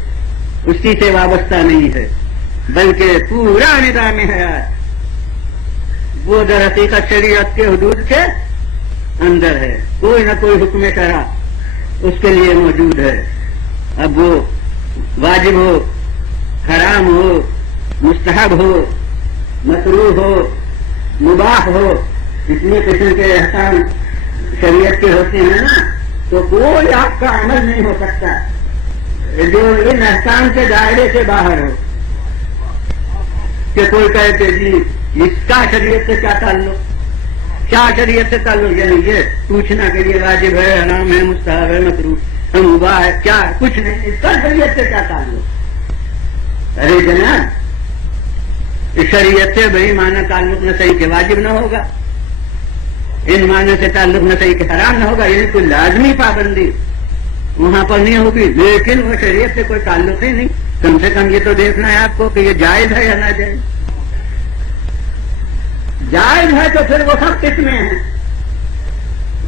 اسی سے وابستہ نہیں ہے، بلکہ پورا نظام حیات وہ در حقیقت شریعت کے حدود کے اندر ہے، کوئی نہ کوئی حکم شرع اس کے لیے موجود ہے، اب وہ واجب ہو، حرام ہو، مستحب ہو، مکروہ ہو، مباح ہو، اتنے قسم کے احکام شریعت کے ہوتے ہیں نا، تو کوئی آپ کا عمل نہیں ہو سکتا جو ان احکام کے دائرے سے باہر ہو، کہ کوئی کہے کہ جی اس کا شریعت سے کیا تعلق، کیا شریعت سے تعلق، یعنی یہ پوچھنا کہ یہ واجب ہے، حرام ہے، مستحب ہے، مکروہ ہے، مباح ہے، کیا کچھ نہیں، اس کا شریعت سے کیا تعلق؟ ارے جناب اس شریعت سے بھائی معنی تعلق نہ صحیح کہ واجب نہ ہوگا، ان معنی سے تعلق نہ صحیح کہ حرام نہ ہوگا، یعنی کوئی لازمی پابندی وہاں پر نہیں ہوگی، لیکن وہ شریعت سے کوئی تعلق ہی نہیں، کم سے کم یہ تو دیکھنا ہے آپ کو کہ یہ جائز ہے یا نہ جائز، جائز ہے تو پھر وہ سب قسمیں ہیں،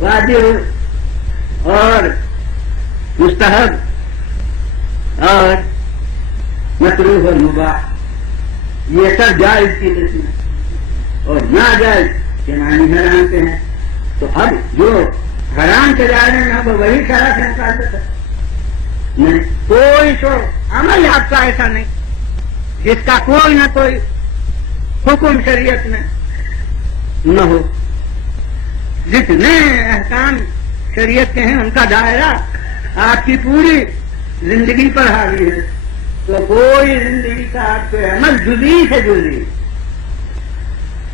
واجب اور مستحب اور مکروہ اور مباح، یہ سب جائز کی قسم ہے، اور ناجائز کے معنی حرام کے ہیں، تو اب جو حرام کے دائرے میں اب وہی شرع سے متعلق ہے، نہیں کوئی عمل آپ کا ایسا نہیں جس کا کوئی نہ کوئی حکم شریعت میں نہ ہو، جتنے احکام شریعت کے ہیں ان کا دائرہ آپ کی پوری زندگی پر حاوی ہے، تو کوئی زندگی کا آپ کے عمل جزئی سے جزئی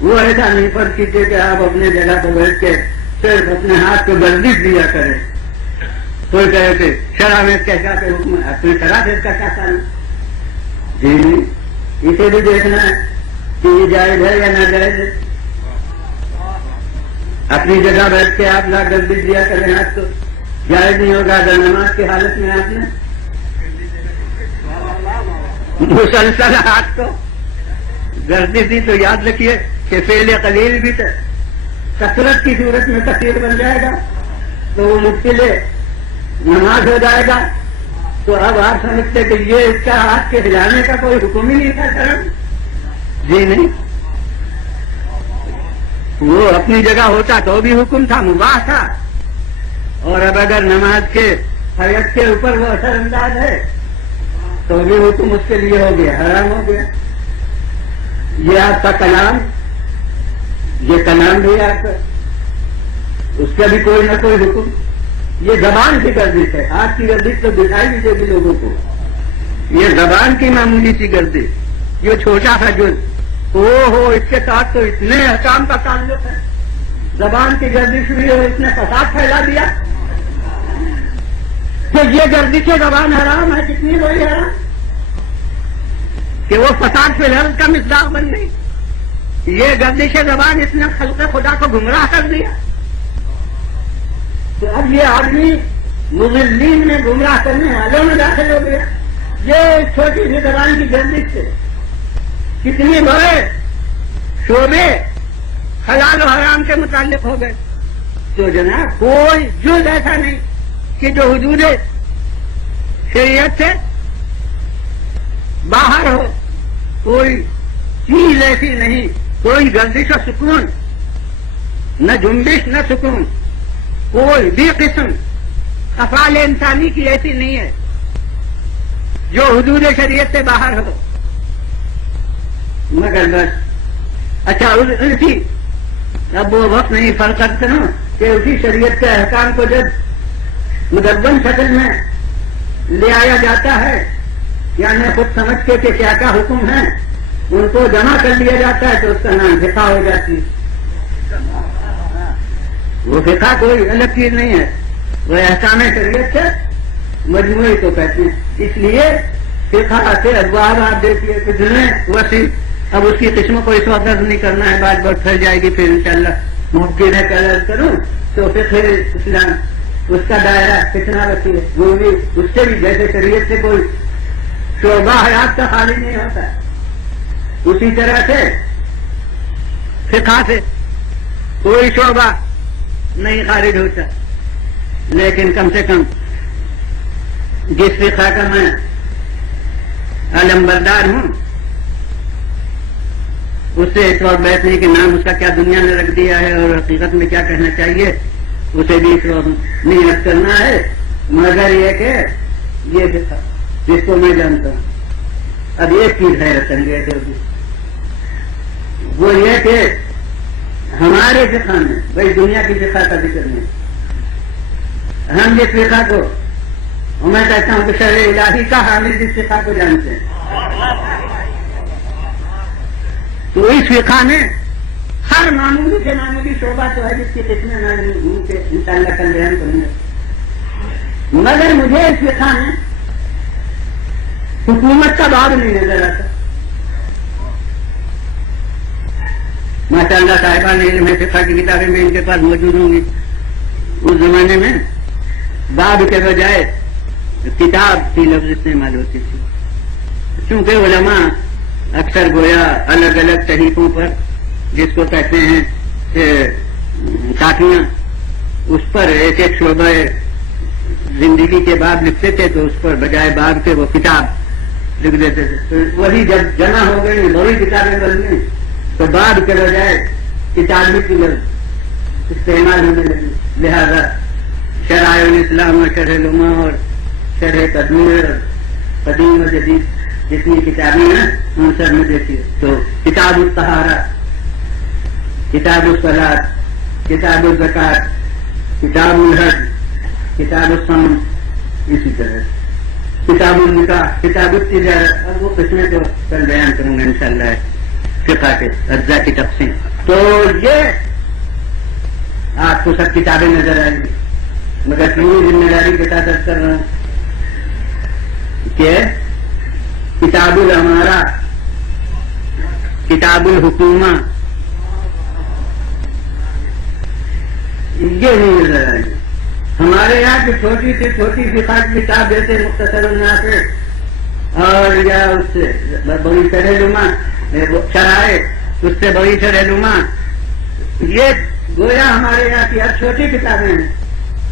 وہ ایسا نہیں فرق کیجیے کہ آپ اپنے جگہ پر بیٹھ کے صرف اپنے ہاتھ کو گردش دیا کریں، کوئی کہے کہ شرع میں کیسا کہ حکم ہے، اپنے شرع سے اس کا کیا تعلق؟ جی نہیں، اسے بھی دیکھنا ہے کہ یہ جائز ہے یا ناجائز ہے، اپنی جگہ بیٹھ کے آپ لا گردش دیا کریں ہاتھ کو، جائز نہیں ہوگا اگر نماز کی حالت میں آپ نے مسلسل ہاتھ کو گردش دی، تو یاد رکھیے کہ فعل قلیل بھی کثرت کی صورت میں کثیر بن جائے گا، تو وہ مشکل ہے نماز ہو جائے گا. تو اب آپ سمجھتے کہ یہ اس کا ہاتھ کے ہلانے کا کوئی حکم ہی نہیں تھا کرم؟ جی نہیں، وہ اپنی جگہ ہوتا تو بھی حکم تھا، مباح تھا. اور اب اگر نماز کے حیت کے اوپر وہ اثر انداز ہے تو بھی حکم اس کے لیے ہو گیا، حرام ہو گیا. یہ آپ کا کلام، یہ کلام بھی آپ کا، اس کا بھی کوئی نہ کوئی حکم. یہ زبان کی گردش ہے. آج کی گردش تو دکھائی نہیں دیتی لوگوں کو. یہ زبان کی معمولی سی گردش، یہ چھوٹا سا جز، اس کے ساتھ تو اتنے احکام کا تعلق ہے. زبان کی گردش ہوئی اور اس نے فساد پھیلا دیا کہ یہ گردش زبان حرام ہے. کتنی بڑی حرام کہ وہ فساد فی الحال کا مصداق بن گئی. یہ گردش زبان اس نے خلق خدا کو گمراہ کر دیا. تو اب یہ آدمی مضلین میں گمراہ کرنے والوں میں داخل ہو گیا. یہ چھوٹی سی زبان کی گردش سے کتنے بڑے شعبے حلال و حرام کے متعلق ہو گئے. تو جناب کوئی جز ایسا نہیں کہ جو حدود شریعت سے باہر ہو. کوئی چیز ایسی نہیں، کوئی گردش و سکون، نہ جنبش نہ سکون، کوئی بھی قسم افعال انسانی کی ایسی نہیں ہے جو حدود شریعت سے باہر ہو. مگر بس اچھا اسی اب وہ وقت نہیں فرق کرتے نا کہ اسی شریعت کے احکام کو جب مدون شکل میں لے آیا جاتا ہے، یعنی خود سمجھ کے کہ کیا کیا حکم ہے ان کو جمع کر لیا جاتا ہے تو اس کا نام فقہ ہو جاتی ہے. وہ فقہ کوئی الگ چیز نہیں ہے، وہ احکام شریعت سے مجموعی کو کہتے ہیں. اس لیے فقہ سے ابواب آپ دیکھیے کتنے وسیع. اب اس کی قسموں کو اس وقت نہیں کرنا ہے، بات بہت پھیل جائے گی. پھر انشاءاللہ ممکن ہے کہ عرض کروں تو فقہ اسلام اس کا دائرہ کتنا وسیع ہے. وہ بھی اس سے بھی جیسے شریعت سے کوئی شعبہ حیات کا خالی نہیں ہوتا، اسی طرح سے فقہ سے کوئی شعبہ نہیں خارج ہوتا. لیکن کم سے کم جس فقہ کا میں علمبردار ہوں اس سے اس وقت بیٹھنے کے نام اس کا کیا دنیا نے رکھ دیا ہے اور حقیقت میں کیا کہنا چاہیے اسے بھی اس وقت نہیں یاد کرنا ہے. مگر یہ کہ یہ فقہ جس کو میں جانتا ہوں، اب ایک چیز حیرت انگیز ہوگی، وہ یہ کہ ہمارے فقہ میں بھائی دنیا کی فقہ کا ذکر نہیں. ہم جس فقہ کو میں کہتا ہوں کہ شرع الہی کا حامل جس فقہ کو جانتے ہیں، تو اس فقہ میں ہر معمولی سے معمولی شعبہ تو ہے جس کی قسمیں میں ان کے انشاءاللہ کل بیان کروں گا. مگر مجھے اس فقہ میں حکومت کا باب نہیں نظر آتا. ماشاءاللہ صاحبان علم فقہ کی کتابیں میں ان کے پاس موجود ہوں گی. اس زمانے میں باب کے بجائے کتاب کی لفظ استعمال ہوتی تھی، چونکہ علماء اکثر گویا الگ الگ طریقوں پر جس کو کہتے ہیں کافیاں، اس پر ایک ایک شعبہ زندگی کے باب لکھتے تھے، تو اس پر بجائے باب کے وہ کتاب لکھ دیتے تھے. تو وہی جب جمع ہو گئی بڑی کتابیں بن گئی تو باب کے بجائے کتابی کی لفظ استعمال ہونے لگی. لہذا شرائع الاسلام اور شرح العلوم اور شرح تدمیر قدیم و جدید جتنی کتابیں ہیں ان سب میں دیکھیے تو کتاب الطہارہ، کتاب الصلاۃ، کتاب الزکوٰۃ، کتاب الحج، کتاب الصوم، اسی طرح کتاب النکاح، کتاب التجارت. اور وہ قسمیں تو کل بیان کروں گا انشاءاللہ فقہ کے اجزاء کی تقسیم. تو یہ آپ کو سب کتابیں نظر آئیں گی، مگر پوری ذمہ داری کے ساتھ عرض کر رہا ہوں کہ کتاب الامارہ، کتاب الحکومہ یہ نہیں نظر آئے گی. ہمارے یہاں کی چھوٹی سی فقہ کی کتاب جیسے مختصر الناس اور یا اس سے بڑی شرح علوم شرائع، اس سے بڑی شرح علوم، یہ گویا ہمارے یہاں کی ہر چھوٹی کتابیں ہیں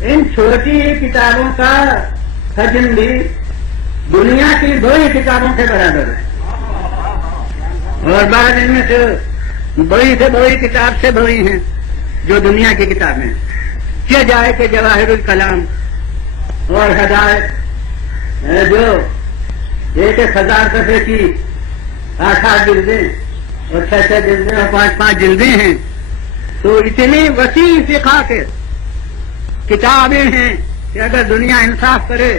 ان چھوٹی کتابوں کا حجم بھی دنیا کی 2 ہی کتابوں کے برابر ہے، اور بعض ان میں سے بڑی سے بڑی کتاب سے بڑی ہیں جو دنیا کی کتابیں ہیں، کیا جائے کہ جواہر الکلام اور ہدایت جو 1000 صفحے کی 8 جلدیں اور 6 جلدیں اور 5 جلدیں ہیں، تو اتنی وسیع فقہ کے کتابیں ہیں کہ اگر دنیا انصاف کرے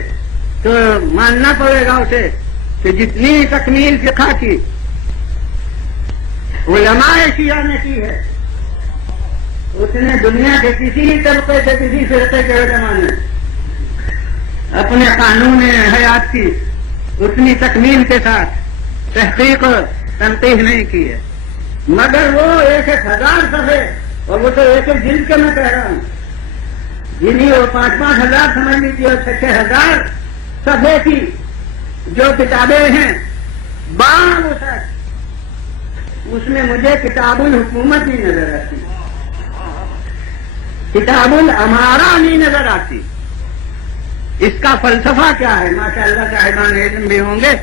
تو ماننا پڑے گا اسے کہ جتنی تکمیل فقہ کی علماء شیعہ نے کی ہے، اس نے دنیا کے کسی طبقے سے کسی فرقے کے علماء نے اپنے قانون حیات کی اتنی تکمیل کے ساتھ تحقیق تنقیح نہیں کی ہے، مگر وہ 1000 صفحے، اور وہ تو 1 جلد کے میں کہہ رہا ہوں، جنہیں وہ 5 ہزار سمجھ لیجیے اور 6 صفحے کی جو کتابیں ہیں باموسط، اس میں مجھے کتاب الحکومت نہیں نظر آتی، کتاب الامارہ نہیں نظر آتی۔ اس کا فلسفہ کیا ہے؟ ماشاءاللہ صاحبان علم بھی ہوں گے،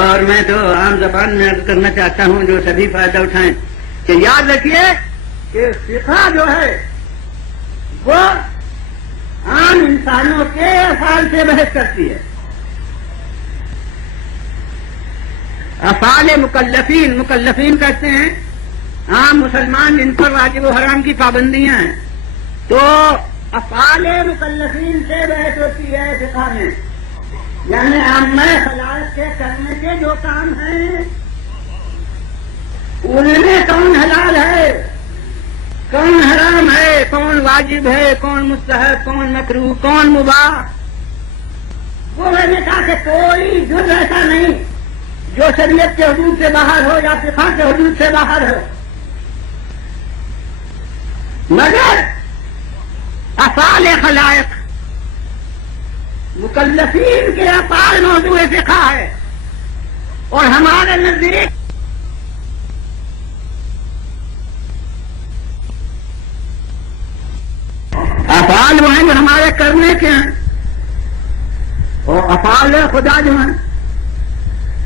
اور میں تو عام زبان میں عرض کرنا چاہتا ہوں جو سبھی فائدہ اٹھائیں کہ یاد رکھیے کہ فقہ جو ہے وہ عام انسانوں کے افعال سے بحث کرتی ہے، افعال مکلفین کہتے ہیں عام مسلمان جن پر واجب و حرام کی پابندیاں ہیں، تو افعال مکلفین سے بحث ہوتی ہے فقہ میں، یعنی عامہ خلائق کے کرنے کے جو کام ہیں ان میں کون حلال ہے، کون حرام ہے، کون واجب ہے، کون مستحب، کون مکروہ، کون مباح، وہ میں نے کہا کہ کوئی جز ایسا نہیں جو شریعت کے حدود سے باہر ہو یا فقہ کے حدود سے باہر ہو، مگر افعال خلائق مکلفین کے افعال موضوع فقہ ہے، اور ہمارے نزدیک افعال وہ ہیں جو ہمارے کرنے کے ہیں، اور افعال خدا جو ہیں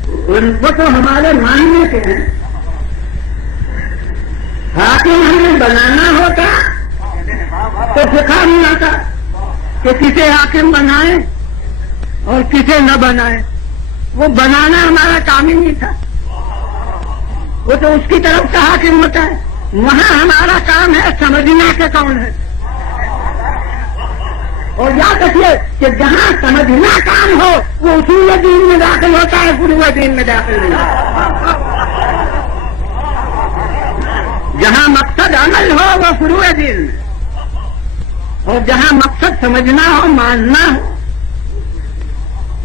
وہ تو ہمارے ماننے کے ہیں۔ حاکم ہمیں بنانا ہوتا تو فقہ نہیں آتا کہ کسے حاکم بنائے اور کسے نہ بنائے، وہ بنانا ہمارا کام ہی نہیں تھا، وہ تو اس کی طرف سے حاکم ہوتا ہے۔ وہاں ہمارا کام ہے سمجھنا کہ کون ہے، اور یاد رکھیے کہ جہاں سمجھنا کام ہو وہ اصول دین میں داخل ہوتا ہے، فروع دین میں داخل نہیں ہوتا۔ جہاں مقصد عمل ہو وہ فروع دین میں، اور جہاں مقصد سمجھنا ہو ماننا ہو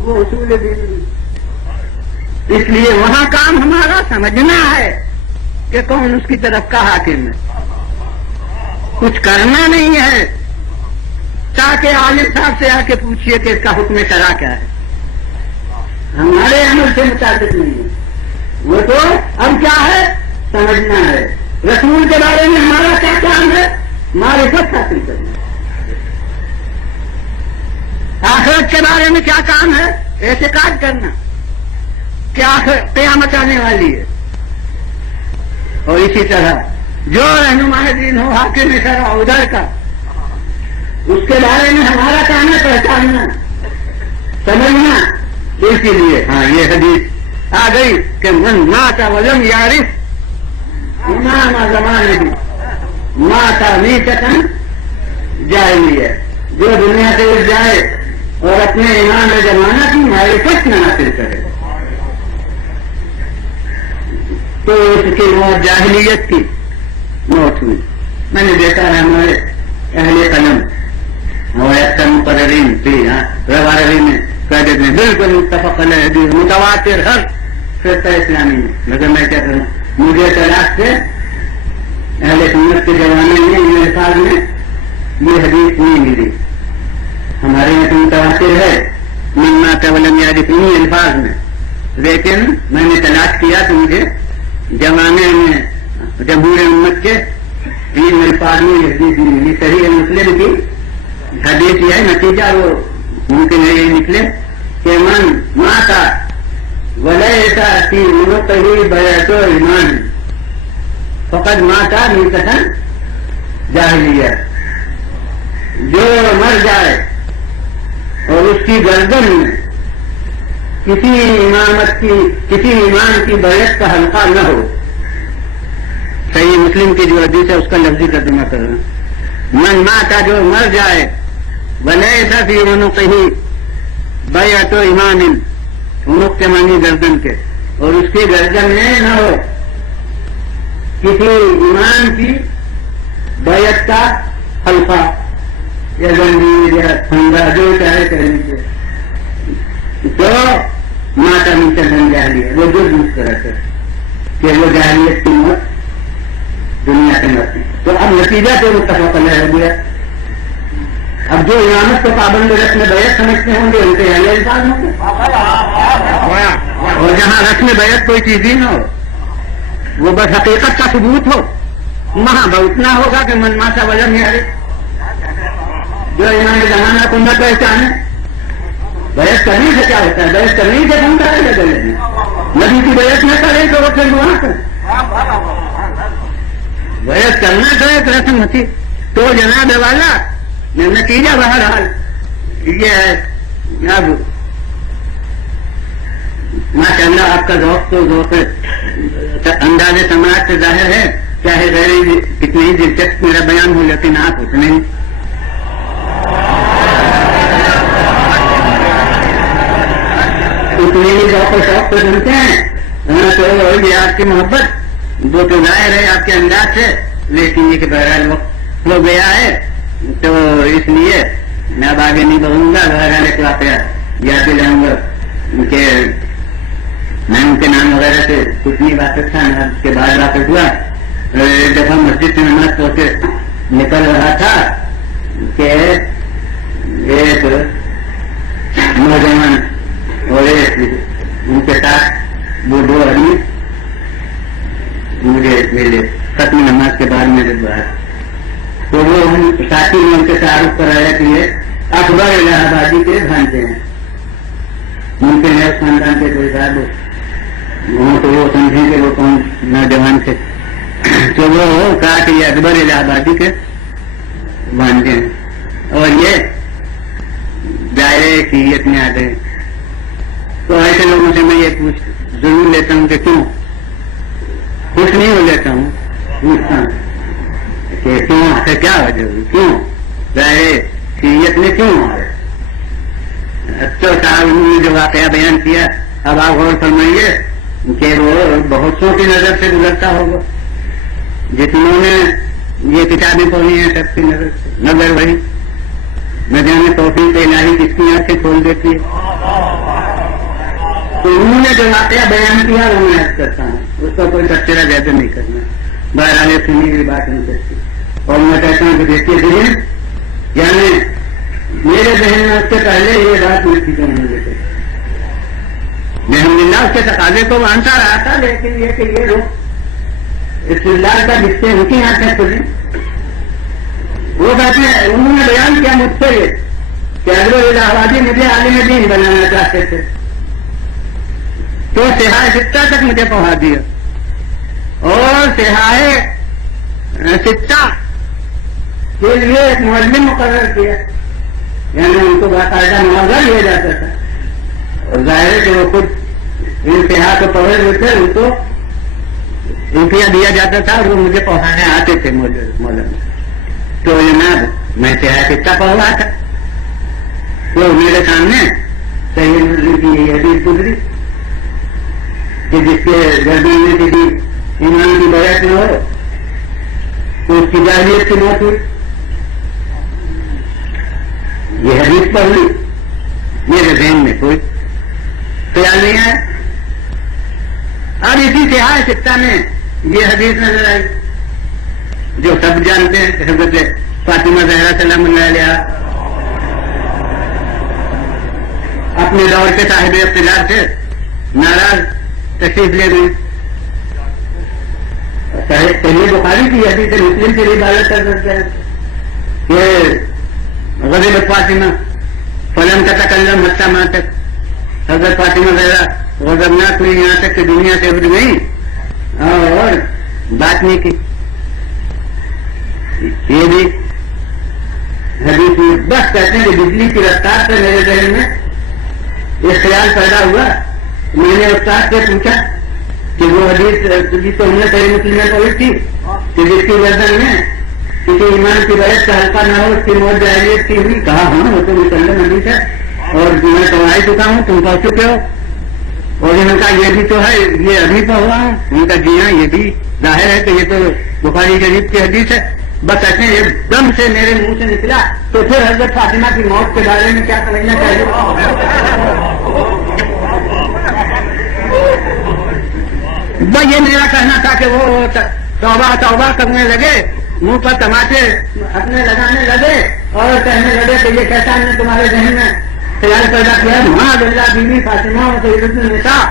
وہ اصول دین میں۔ اس لیے وہاں کام ہمارا سمجھنا ہے کہ کون اس کی طرف کا حاکم ہے، کچھ کرنا نہیں ہے تاکہ عالم صاحب سے آ کے پوچھئے کہ اس کا حکم شرع کیا ہے، ہمارے عمل سے متعلق نہیں ہے، وہ تو اب کیا ہے سمجھنا ہے۔ رسول کے بارے میں ہمارا کیا کام ہے؟ معرفت حاصل کرنا۔ آخرت کے بارے میں کیا کام ہے؟ اعتقاد کرنا کہ قیامت آنے والی ہے، اور اسی طرح جو رہنما دین ہو حاکم شرع ادھر کا، اس کے بارے میں ہمارا کام ہے پہچاننا سمجھنا۔ اسی لیے ہاں یہ حدیث آ گئی کہ من مات ولم یعرف امام زمانے مات میتۃ جاہلیہ، جو دنیا سے اٹھ جائے اور اپنے امام زمانہ کی معرفت نہ حاصل کرے تو اس کی موت جاہلیت کی موت ہوئی۔ میں نے دیکھا ہے ہمارے اہل قلم اور اکثر مقررین بھی روارہی میں کہہ دیتے ہیں بالکل متفق علیہ حدیث متواتر ہر فرقہ اسلامی میں، مگر میں کیا کروں، مجھے تلاش سے اہل سنت کے زمانے میں ان الفاظ میں یہ حدیث نہیں ملی۔ ہمارے یہاں تو متواتر ہے من مات ولم یعرف انہی الفاظ میں، لیکن میں نے تلاش کیا تو مجھے زمانے میں جمہور امت کے ان الفاظ میں یہ حدیث نہیں ملی۔ صحیح مسلم کی حدیث یہ نتیجہ وہ ممکن ہے یہ نکلے کہ من ماتا ولیسا فی عنقہ بیعۃ ایمان فقد ماتا میتۃ جاہلیہ. جو مر جائے اور اس کی گردن میں کسی ایمان کی بیعت کا حلقہ نہ ہو. صحیح مسلم کی جو حدیث ہے اس کا لفظی ترجمہ کر رہا ہوں. من ماتا جو مر جائے ولیسا فی عنقہ بیعۃ ایمان عنق کے معنی گردن کے اور اس کی گردن میں نہ ہو کسی ایمان کی بیعت کا حلقہ یا زنجیر یا پھندا جو چاہے کرنے سے تو ماتا میتۃ جاہلیہ وہ جو طرح سے کہ وہ جاہلیت کی موت دنیا کے مرتی. تو اب نتیجہ تو متفق علیہ ہو گیا. اب جو امامت کو پابند رسم بیعت سمجھتے ہوں گے ان کے اہل الفاظ ہوں گے, اور جہاں رسم بیعت کوئی چیز ہی نہ ہو وہ بس حقیقت کا ثبوت ہو وہاں اتنا ہوگا کہ من ماتا وجہ نہیں آئے. جو امام زمانہ کو نہ پہچانے بیعت کرنے سے کیا ہوتا ہے؟ بیعت کرنے سے ہم کریں گے نبی کی بیعت نہ کریں تو وہ پھر وہاں کریں. بیعت کرنا تو ایک رسم ہوتی. تو جناب والا نتیجہ بہرحال یہ ہے. اب ماشاء اللہ آپ کا ذوق تو ذوق انداز سماج سے ظاہر ہے, چاہے غیر کتنے ہی دلچسپ میرا بیان ہو لیکن آپ اتنے ہی ذوق و شوق تو سنتے ہیں. تو یہ آپ کی محبت وہ تو ظاہر ہے آپ کے انداز سے, لیکن یہ کہ بہرحال وقت ہو گیا ہے تو اس لیے میں اب آگے نہیں بڑھوں گا. بہرحال ایک واقعہ یاد دلاؤں گا کہ میں ان کے نام وغیرہ سے کچھ نہیں واقف تھا. اس کے بعد واقف ہوا ایک دفعہ مسجد سے نماز پڑھ کے نکل رہا تھا کہ ایک نوجوان اور ایک ان کے ساتھ وہ دو آدمی مجھے میرے ختم نماز کے بعد میرے بعد تو وہ ساتھی نے ان کے تعارف کرایا کہ یہ اکبر الہ آبادی کے بھانجے ہیں. ممکن ہے اس خاندان کے کوئی صاحب وہاں تو وہ سمجھیں کہ وہ کون نوجوان تھے. تو وہ کہا کہ یہ اکبر الہ آبادی کے بھانجے ہیں اور یہ دائرے شیعت میں آتے ہیں. تو ایسے لوگوں سے میں یہ ضرور لیتا ہوں کہ کیوں خوش نہیں ہو لیتا ہوں, پوچھتا ہوں کہ کیوں سے کیا وجہ ہوئی, کیوں دائرے شیعت میں کیوں آئے. تو صاحب انہوں نے جو واقعہ بیان کیا اب آپ غور فرمائیے کہ وہ بہت سو کی نظر سے گزرتا ہوگا جتنوں نے یہ کتابیں پڑھی ہیں سب کی نظر سے نظر وہی نہ جانے توفیق الہی کس کی آنکھیں کھول دیتی ہے. تو انہوں نے جو واقعہ بیان کیا وہ میں عرض کرتا ہوں, اس کا کوئی تبصرہ زیادہ نہیں کرنا. بہرحال سنی ہوئی بات نہیں کرتی اور میں کہتا ہوں کہ دیکھیے ذہن یعنی میرے ذہن میں اس سے پہلے یہ بات نہیں تھی کہ مجھے الحمد للہ اس کے تقاضے کو مانتا رہا تھا, لیکن یہ کہ یہ لوگ استدلال کا جس سے ان کی آنکھیں کھلی وہ کہتے ہیں انہوں نے بیان کیا مجھ سے یہ کہ اکبر الہ آبادی مجھے عالم دین بنانا چاہتے تھے تو سیاح ستہ تک مجھے پہنچا دیا اور سیاح ستہ کے لیے ایک معلم مقرر کیا, یعنی ان کو باقاعدہ معاوضہ لیا جاتا تھا اور ظاہر ہے کہ وہ خود ان سیاح کو پڑھے ہوئے تھے ان کو روپیہ دیا جاتا تھا اور وہ مجھے پڑھانے آتے تھے مولم. تو جناب میں سیاح ستہ پڑھ رہا تھا تو میرے سامنے صحیح مسلم کی یہ حدیث گزری کہ جس کے گردن میں کسی ایمان کی بیعت نہ ہو تو اس کی جاہلیت کی موت ہوئی. یہ حدیث پڑھ لی, میرے ذہن میں کوئی خیال نہیں آیا. اب اسی سیاح ستہ میں یہ حدیث نظر آئی جو سب جانتے ہیں کہ حضرت فاطمہ زہرا سلام اللہ علیہا اپنے دور کے صاحب اقتدار سے ناراض تشریف لے گئی. صحیح بخاری کی حدیث مسلم کی روایت کر سکتے ہیں کہ غضبت فاطمہ فلم تتکلم حتی ماتت، حضرت فاطمہ زہرا غضبناک ہوئی یہاں تک کہ دنیا سے اٹھ گئی اور بات نہیں کی. یہ بھی حدیث میں بس کہتے ہیں کہ بجلی کی رفتار سے میرے ذہن میں یہ خیال پیدا ہوا. میں نے استاد سے پوچھا کہ وہ حدیث تو ہم نے صحیح مسلم میں پڑھی تھی کہ جس کی گردن میں کسی ایمان کی بیعت کا حلقہ نہ ہو اس کی موت جاہلیت کی ہوئی. کہا ہاں وہ تو مسلم حدیث ہے اور میں پڑھا چکا ہوں، تم پڑھ چکے ہو. اور ان کا یہ بھی تو ہے، یہ ابھی پڑھ ہوا ہوں. ان کا جی ہاں یہ بھی ظاہر ہے کہ یہ تو بخاری شریف کی حدیث ہے. بس ایسے ایک دم سے میرے منہ سے نکلا. تو پھر حضرت فاطمہ کی موت کے بارے میں کیا سمجھنا چاہیے؟ بس یہ میرا کہنا تھا کہ وہ توبہ توبہ کرنے لگے، منہ پر تماچے اپنے لگانے لگے اور کہنے لگے کہ یہ کیسا ہم نے تمہارے ذہن میں خیال پیدا کیا ہے. وہاں اللہ بیوی فاطمہ اور سیدۃ النساء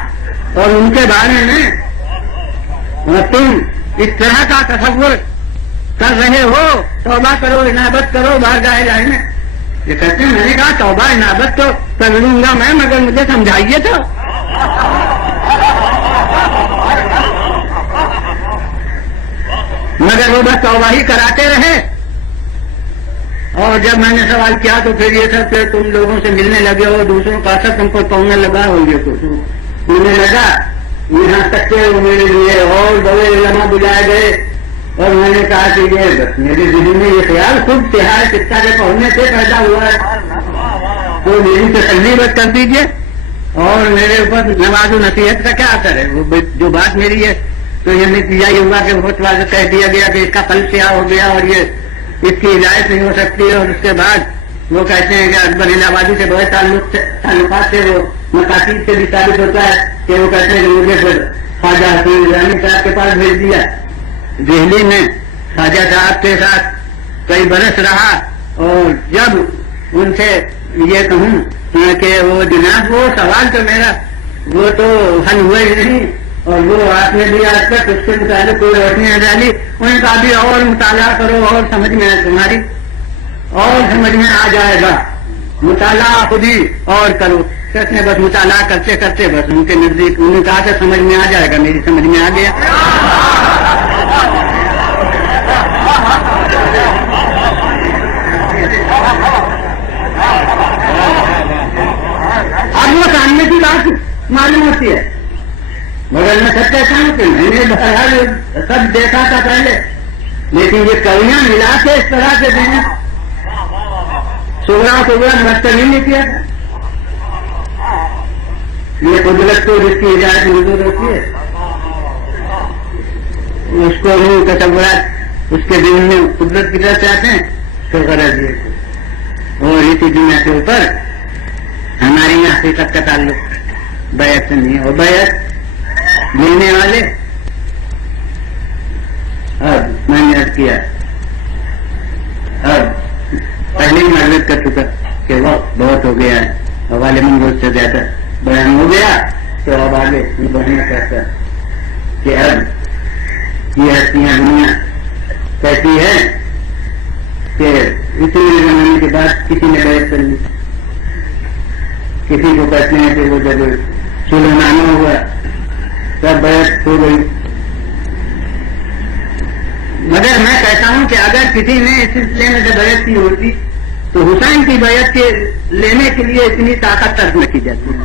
اور ان کے بارے میں تم اس طرح کا تصور کر رہے ہو. توبہ کرو، انابت کرو بارگاہ الہی میں. یہ کہتے ہیں میں نے کہا توبہ انابت تو کر لوں گا میں، مگر مجھے سمجھائیے تو. مگر وہ بس توبہ ہی کراتے رہے. اور جب میں نے سوال کیا تو پھر یہ سب کہ تم لوگوں سے ملنے لگے ہو، دوسروں کا اثر تم کو پڑنے لگا ہو. یہ تو ملنے لگا یہاں تک کہ میرے لیے اور بڑے علماء بلائے گئے اور میں نے کہا کہ یہ بس میرے ذہن میں یہ خیال خود تہاڑ قصہ کے پڑھنے سے پیدا ہوا ہے. تو میری تسلی بس کر دیجیے اور میرے اوپر نواز و نصیحت کا کیا اثر ہے. وہ جو بات میری ہے تو یہ نتیجہ یہ ہوا کہ بہت واضح کہہ دیا گیا کہ اس کا قلب سیاہ ہو گیا اور یہ اس کی ہدایت نہیں ہو سکتی. اور اس کے بعد وہ کہتے ہیں کہ اکبر الہ آبادی سے بڑے تعلقات سے وہ مقاصد سے بھی ثابت ہوتا ہے کہ وہ کہتے ہیں کہ مجھے پھر خواجہ حسین رحمانی صاحب کے پاس بھیج دیا. دہلی میں خواجہ صاحب کے ساتھ کئی برس رہا اور جب ان سے یہ کہوں کہ وہ جناب وہ سوال تو میرا وہ تو حل ہوئے ہی نہیں اور وہ آپ نے بھی آج تک اس کے متعلق کوئی روشنی نہ ڈالی. ان کا بھی اور مطالعہ کرو اور سمجھ میں تمہاری اور سمجھ میں آ جائے گا. مطالعہ خود ہی اور کرو. کہتے ہیں بس مطالعہ کرتے کرتے بس ان کے نزدیک انہوں نے کہا کہ سمجھ میں آ جائے گا. میری سمجھ میں آ گیا. اب وہ سامنے کی بات معلوم ہوتی ہے مگر میں سب کہتا ہوں کہ میں نے بہرحال سب دیکھا تھا پہلے لیکن یہ کڑیاں ملا کے اس طرح سے دینا سوگرا مرتب نہیں کیا تھا. یہ قدرت کو جس کی اجازت موجود ہوتی ہے اس کو روح تصورات اس کے دل میں قدرت کی طرف سے آتے ہیں تو غرض یہ اور اسی دنیا کے اوپر ہماری یہاں حقیقت کا تعلق بیعت سے نہیں ہے. اور بیعت ملنے والے اب میں نے عرض کیا اب پہلے ہی معذرت کر چکا کہ وقت بہت ہو گیا ہے اور غالباً بہت سے زیادہ بیان ہو گیا تو اب آگے بڑھنا چاہتا ہے کہ اب یہ ہستیاں دنیا کہتی ہے کہ اتنے زمانے کے بعد کسی نے بیعت کر لی. کسی کو کہتے ہیں کہ وہ جب سلحنامہ ہوا تب بیعت ہو گئی. مگر میں کہتا ہوں کہ اگر کسی نے اس سلسلے میں سے بیعت کی ہوتی تو حسین کی بیعت کے لینے کے لیے اتنی طاقت ترک نہ کی جاتی.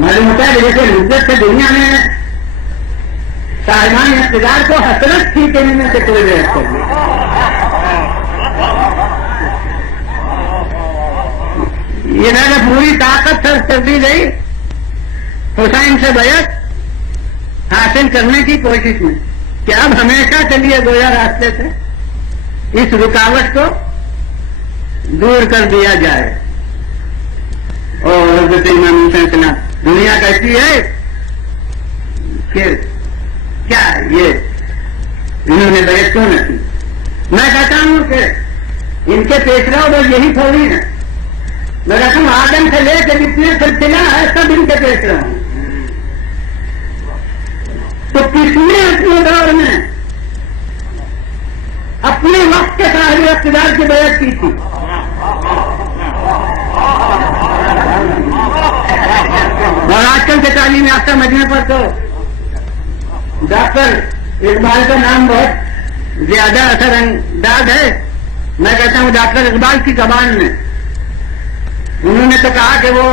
معلوم ہوتا ہے جیسے مدت سے دنیا میں صاحبان اقتدار کو حسرت تھی کہ میں سے کوئی بیعت کر لی. یہ میں نے پوری طاقت صرف کر دی گئی حسین سے بیعت حاصل کرنے کی کوشش میں کہ اب ہمیشہ چلیے گویا راستے سے اس رکاوٹ کو دور کر دیا جائے. اور حضرت امام حسین السلام دنیا کہتی ہے کہ کیا یہ انہوں نے بیعت کیوں نہ کی. میں کہتا ہوں کہ ان کے پیشرو بس یہی تھوڑی ہے. میں کہتا ہوں آدم سے لے کے جتنے سلسلہ ہے سب ان کے پیشرو ہیں. تو کس نے اپنے دور میں اپنے وقت کے صاحب اقتدار کی بیعت کی تھی. اور آج کل کے تعلیم یافتہ مجمع پر تو ڈاکٹر اقبال کا نام بہت زیادہ اثر انداز ہے. میں کہتا ہوں ڈاکٹر اقبال کی زبان میں انہوں نے تو کہا کہ وہ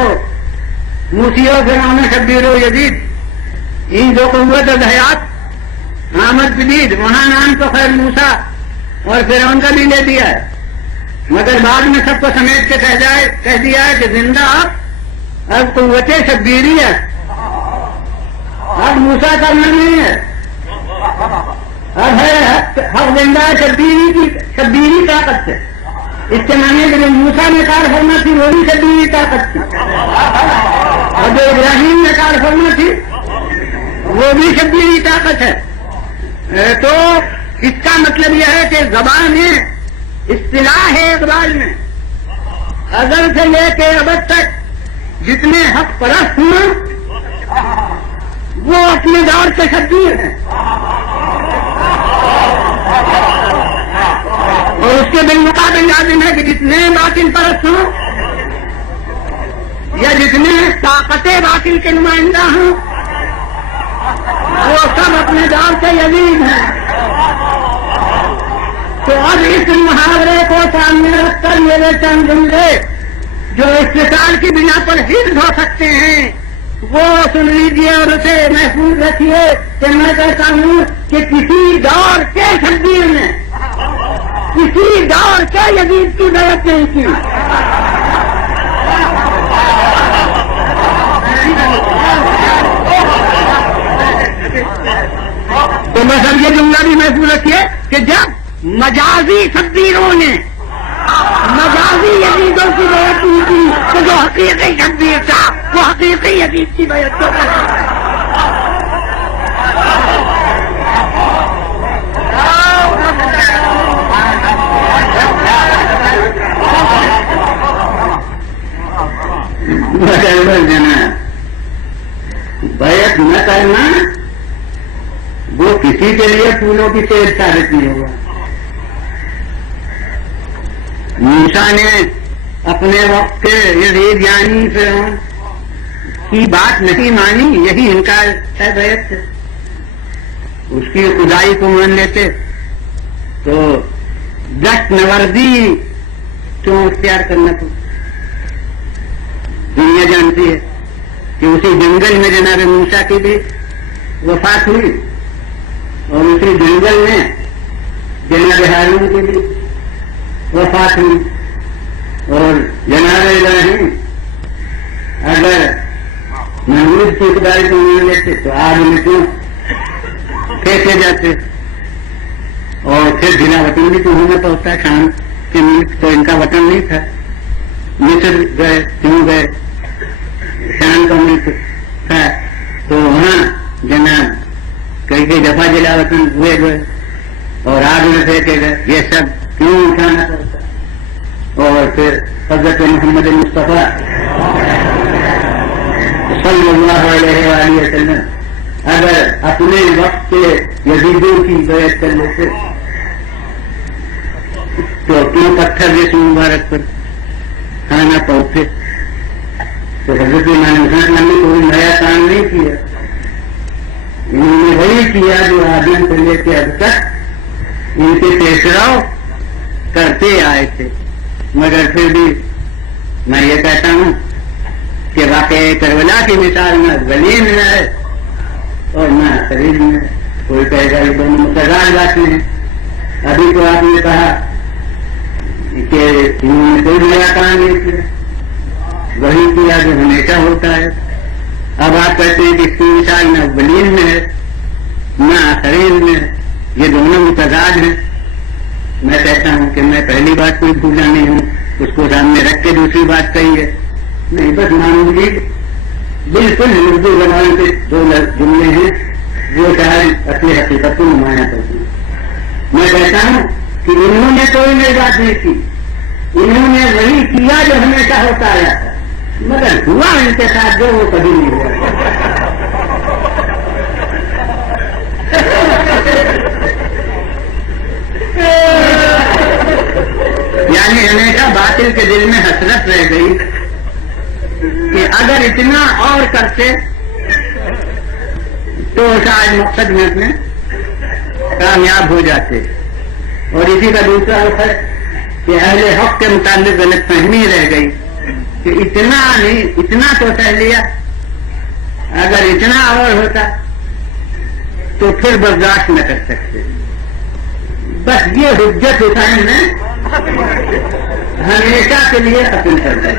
موسی و فرعون شبیر و یزید ان دو قوت الحیات آمد جدید وہاں نام تو خیر موسیٰ اور فرعون کا بھی لے دیا ہے، مگر بعد میں سب کو سمیٹ کے کہہ دیا ہے کہ زندہ اب قوت شبیری ہے، اب موسیٰ کرنا نہیں ہے، اب ہے حق زندہ شبیری طاقت سے. اس کے معنی کہ جو موسیٰ میں کار فرما تھی وہ بھی شبیری طاقت تھی، اور جو ابراہیم میں کار فرما تھی وہ بھی شبیری طاقت ہے. تو اس کا مطلب یہ ہے کہ زبان ہے، اصطلاح ہے اقبال میں ازل سے لے کے ابد تک جتنے حق پرست ہوں وہ اپنے دور سے شبیر ہیں، اور اس کے بالمقابل لازم ہے کہ جتنے باطل پرست ہوں یا جتنے طاقت باطل کے نمائندہ ہوں وہ سب اپنے دور سے یزید ہیں. تو اب اس محاورے کو سامنے رکھ کر میرے چند جملے جو استثار کی بنا پر حفظ ہو سکتے ہیں وہ سن لیجیے اور اسے محفوظ رکھیے کہ میں کہتا ہوں کہ کسی دور کے شبیر نے کسی دور کے یزید کی بیعت نہیں کی. تو بس اب یہ جملہ بھی محفوظ رکھیے کہ جب مجازی شبیروں نے مجازی یزیدوں کی بیعت نہیں کی تو جو حقیقی شبیر تھا وہ حقیقی یزید کی بیعت کو بیعت نہ کرنا وہ کسی کے لیے پھولوں کی تیز ثابت نہیں ہوگا. موسیٰ نے اپنے وقت کے یزید یعنی فرعون کی بات نہیں مانی، یہی انکار ہے بیعت سے. اس کی خدائی کو مان لیتے تو دست نوردی کیوں اختیار کرنا تھا. دنیا جانتی ہے کہ اسی جنگل میں جناب موسیٰ کی بھی وفات ہوئی اور اسی جنگل میں جناب ہارون کی بھی وفات ہوئی، اور جناب ابراہیم اگر نمرود کی خدائی کو مان لیتے تو آگ میں کیوں پھینکے جاتے. اور پھر ضلع وطن بھی تو ہونا پڑتا ہے. شام کے ملک تو ان کا وطن نہیں تھا، مصر گئے کیوں گئے، شام کا ملک تھا تو وہاں جناب کئی کئی دفعہ ضلع وطن ہوئے گئے اور آگ میں پھینکے گئے. یہ سب کیوں اٹھانا پڑتا. اور پھر حضرت محمد مصطفیٰ صلی اللہ علیہ وآلہ وسلم اگر اپنے وقت کے یزیدوں کی بیعت کر لیتے تو کیوں پتھر جیسے مبارک پر کھانا پڑتے. تو حضرت امام حسین نے کوئی نیا کام نہیں کیا، انہوں نے وہی کیا جو آدم سے لے کے اب تک ان کے پیشراؤ کرتے آئے تھے. مگر پھر بھی میں یہ کہتا ہوں کہ واقعہ کربلا کی مثال نہ غلیم میں ہے اور نہ قریب میں. کوئی کہے گا یہ دونوں متضاد باتیں ہیں. ابھی تو آپ نے کہا کہ انہوں نے کوئی نیا کام نہیں کیا، وہی کیا جو ہمیشہ ہوتا ہے. اب آپ کہتے ہیں کہ اس کی مثال نہ غلیم میں ہے نہ قریب میں ہے، یہ دونوں متضاد ہیں. میں کہتا ہوں کہ میں پہلی بات کوئی بھولا نہیں ہوں، اس کو سامنے رکھ کے دوسری بات کہی ہے نہیں، بس معمولی بالکل اردو زبان کے دو جملے ہیں جو شاید اپنی حقیقت کو نمایاں کرتی ہیں. میں کہتا ہوں کہ انہوں نے کوئی نئی بات نہیں کی، انہوں نے وہی کیا جو ہمیشہ ہوتا آیا تھا، مگر ہوا ان کے ساتھ جو وہ کبھی نہیں ہوا. یعنی ہمیشہ باطل کے دل میں حسرت رہ گئی کہ اگر اتنا اور کرتے تو شاید مقصد میں اپنے کامیاب ہو جاتے. اور اسی کا دوسرا رخ ہے کہ اہل حق کے متعلق غلط فہمی رہ گئی کہ اتنا نہیں، اتنا تو سہ لیا، اگر اتنا اور ہوتا تو پھر برداشت نہ کر سکتے. بس یہ حجت حسین نے ہمیشہ کے لیے ختم کر دی.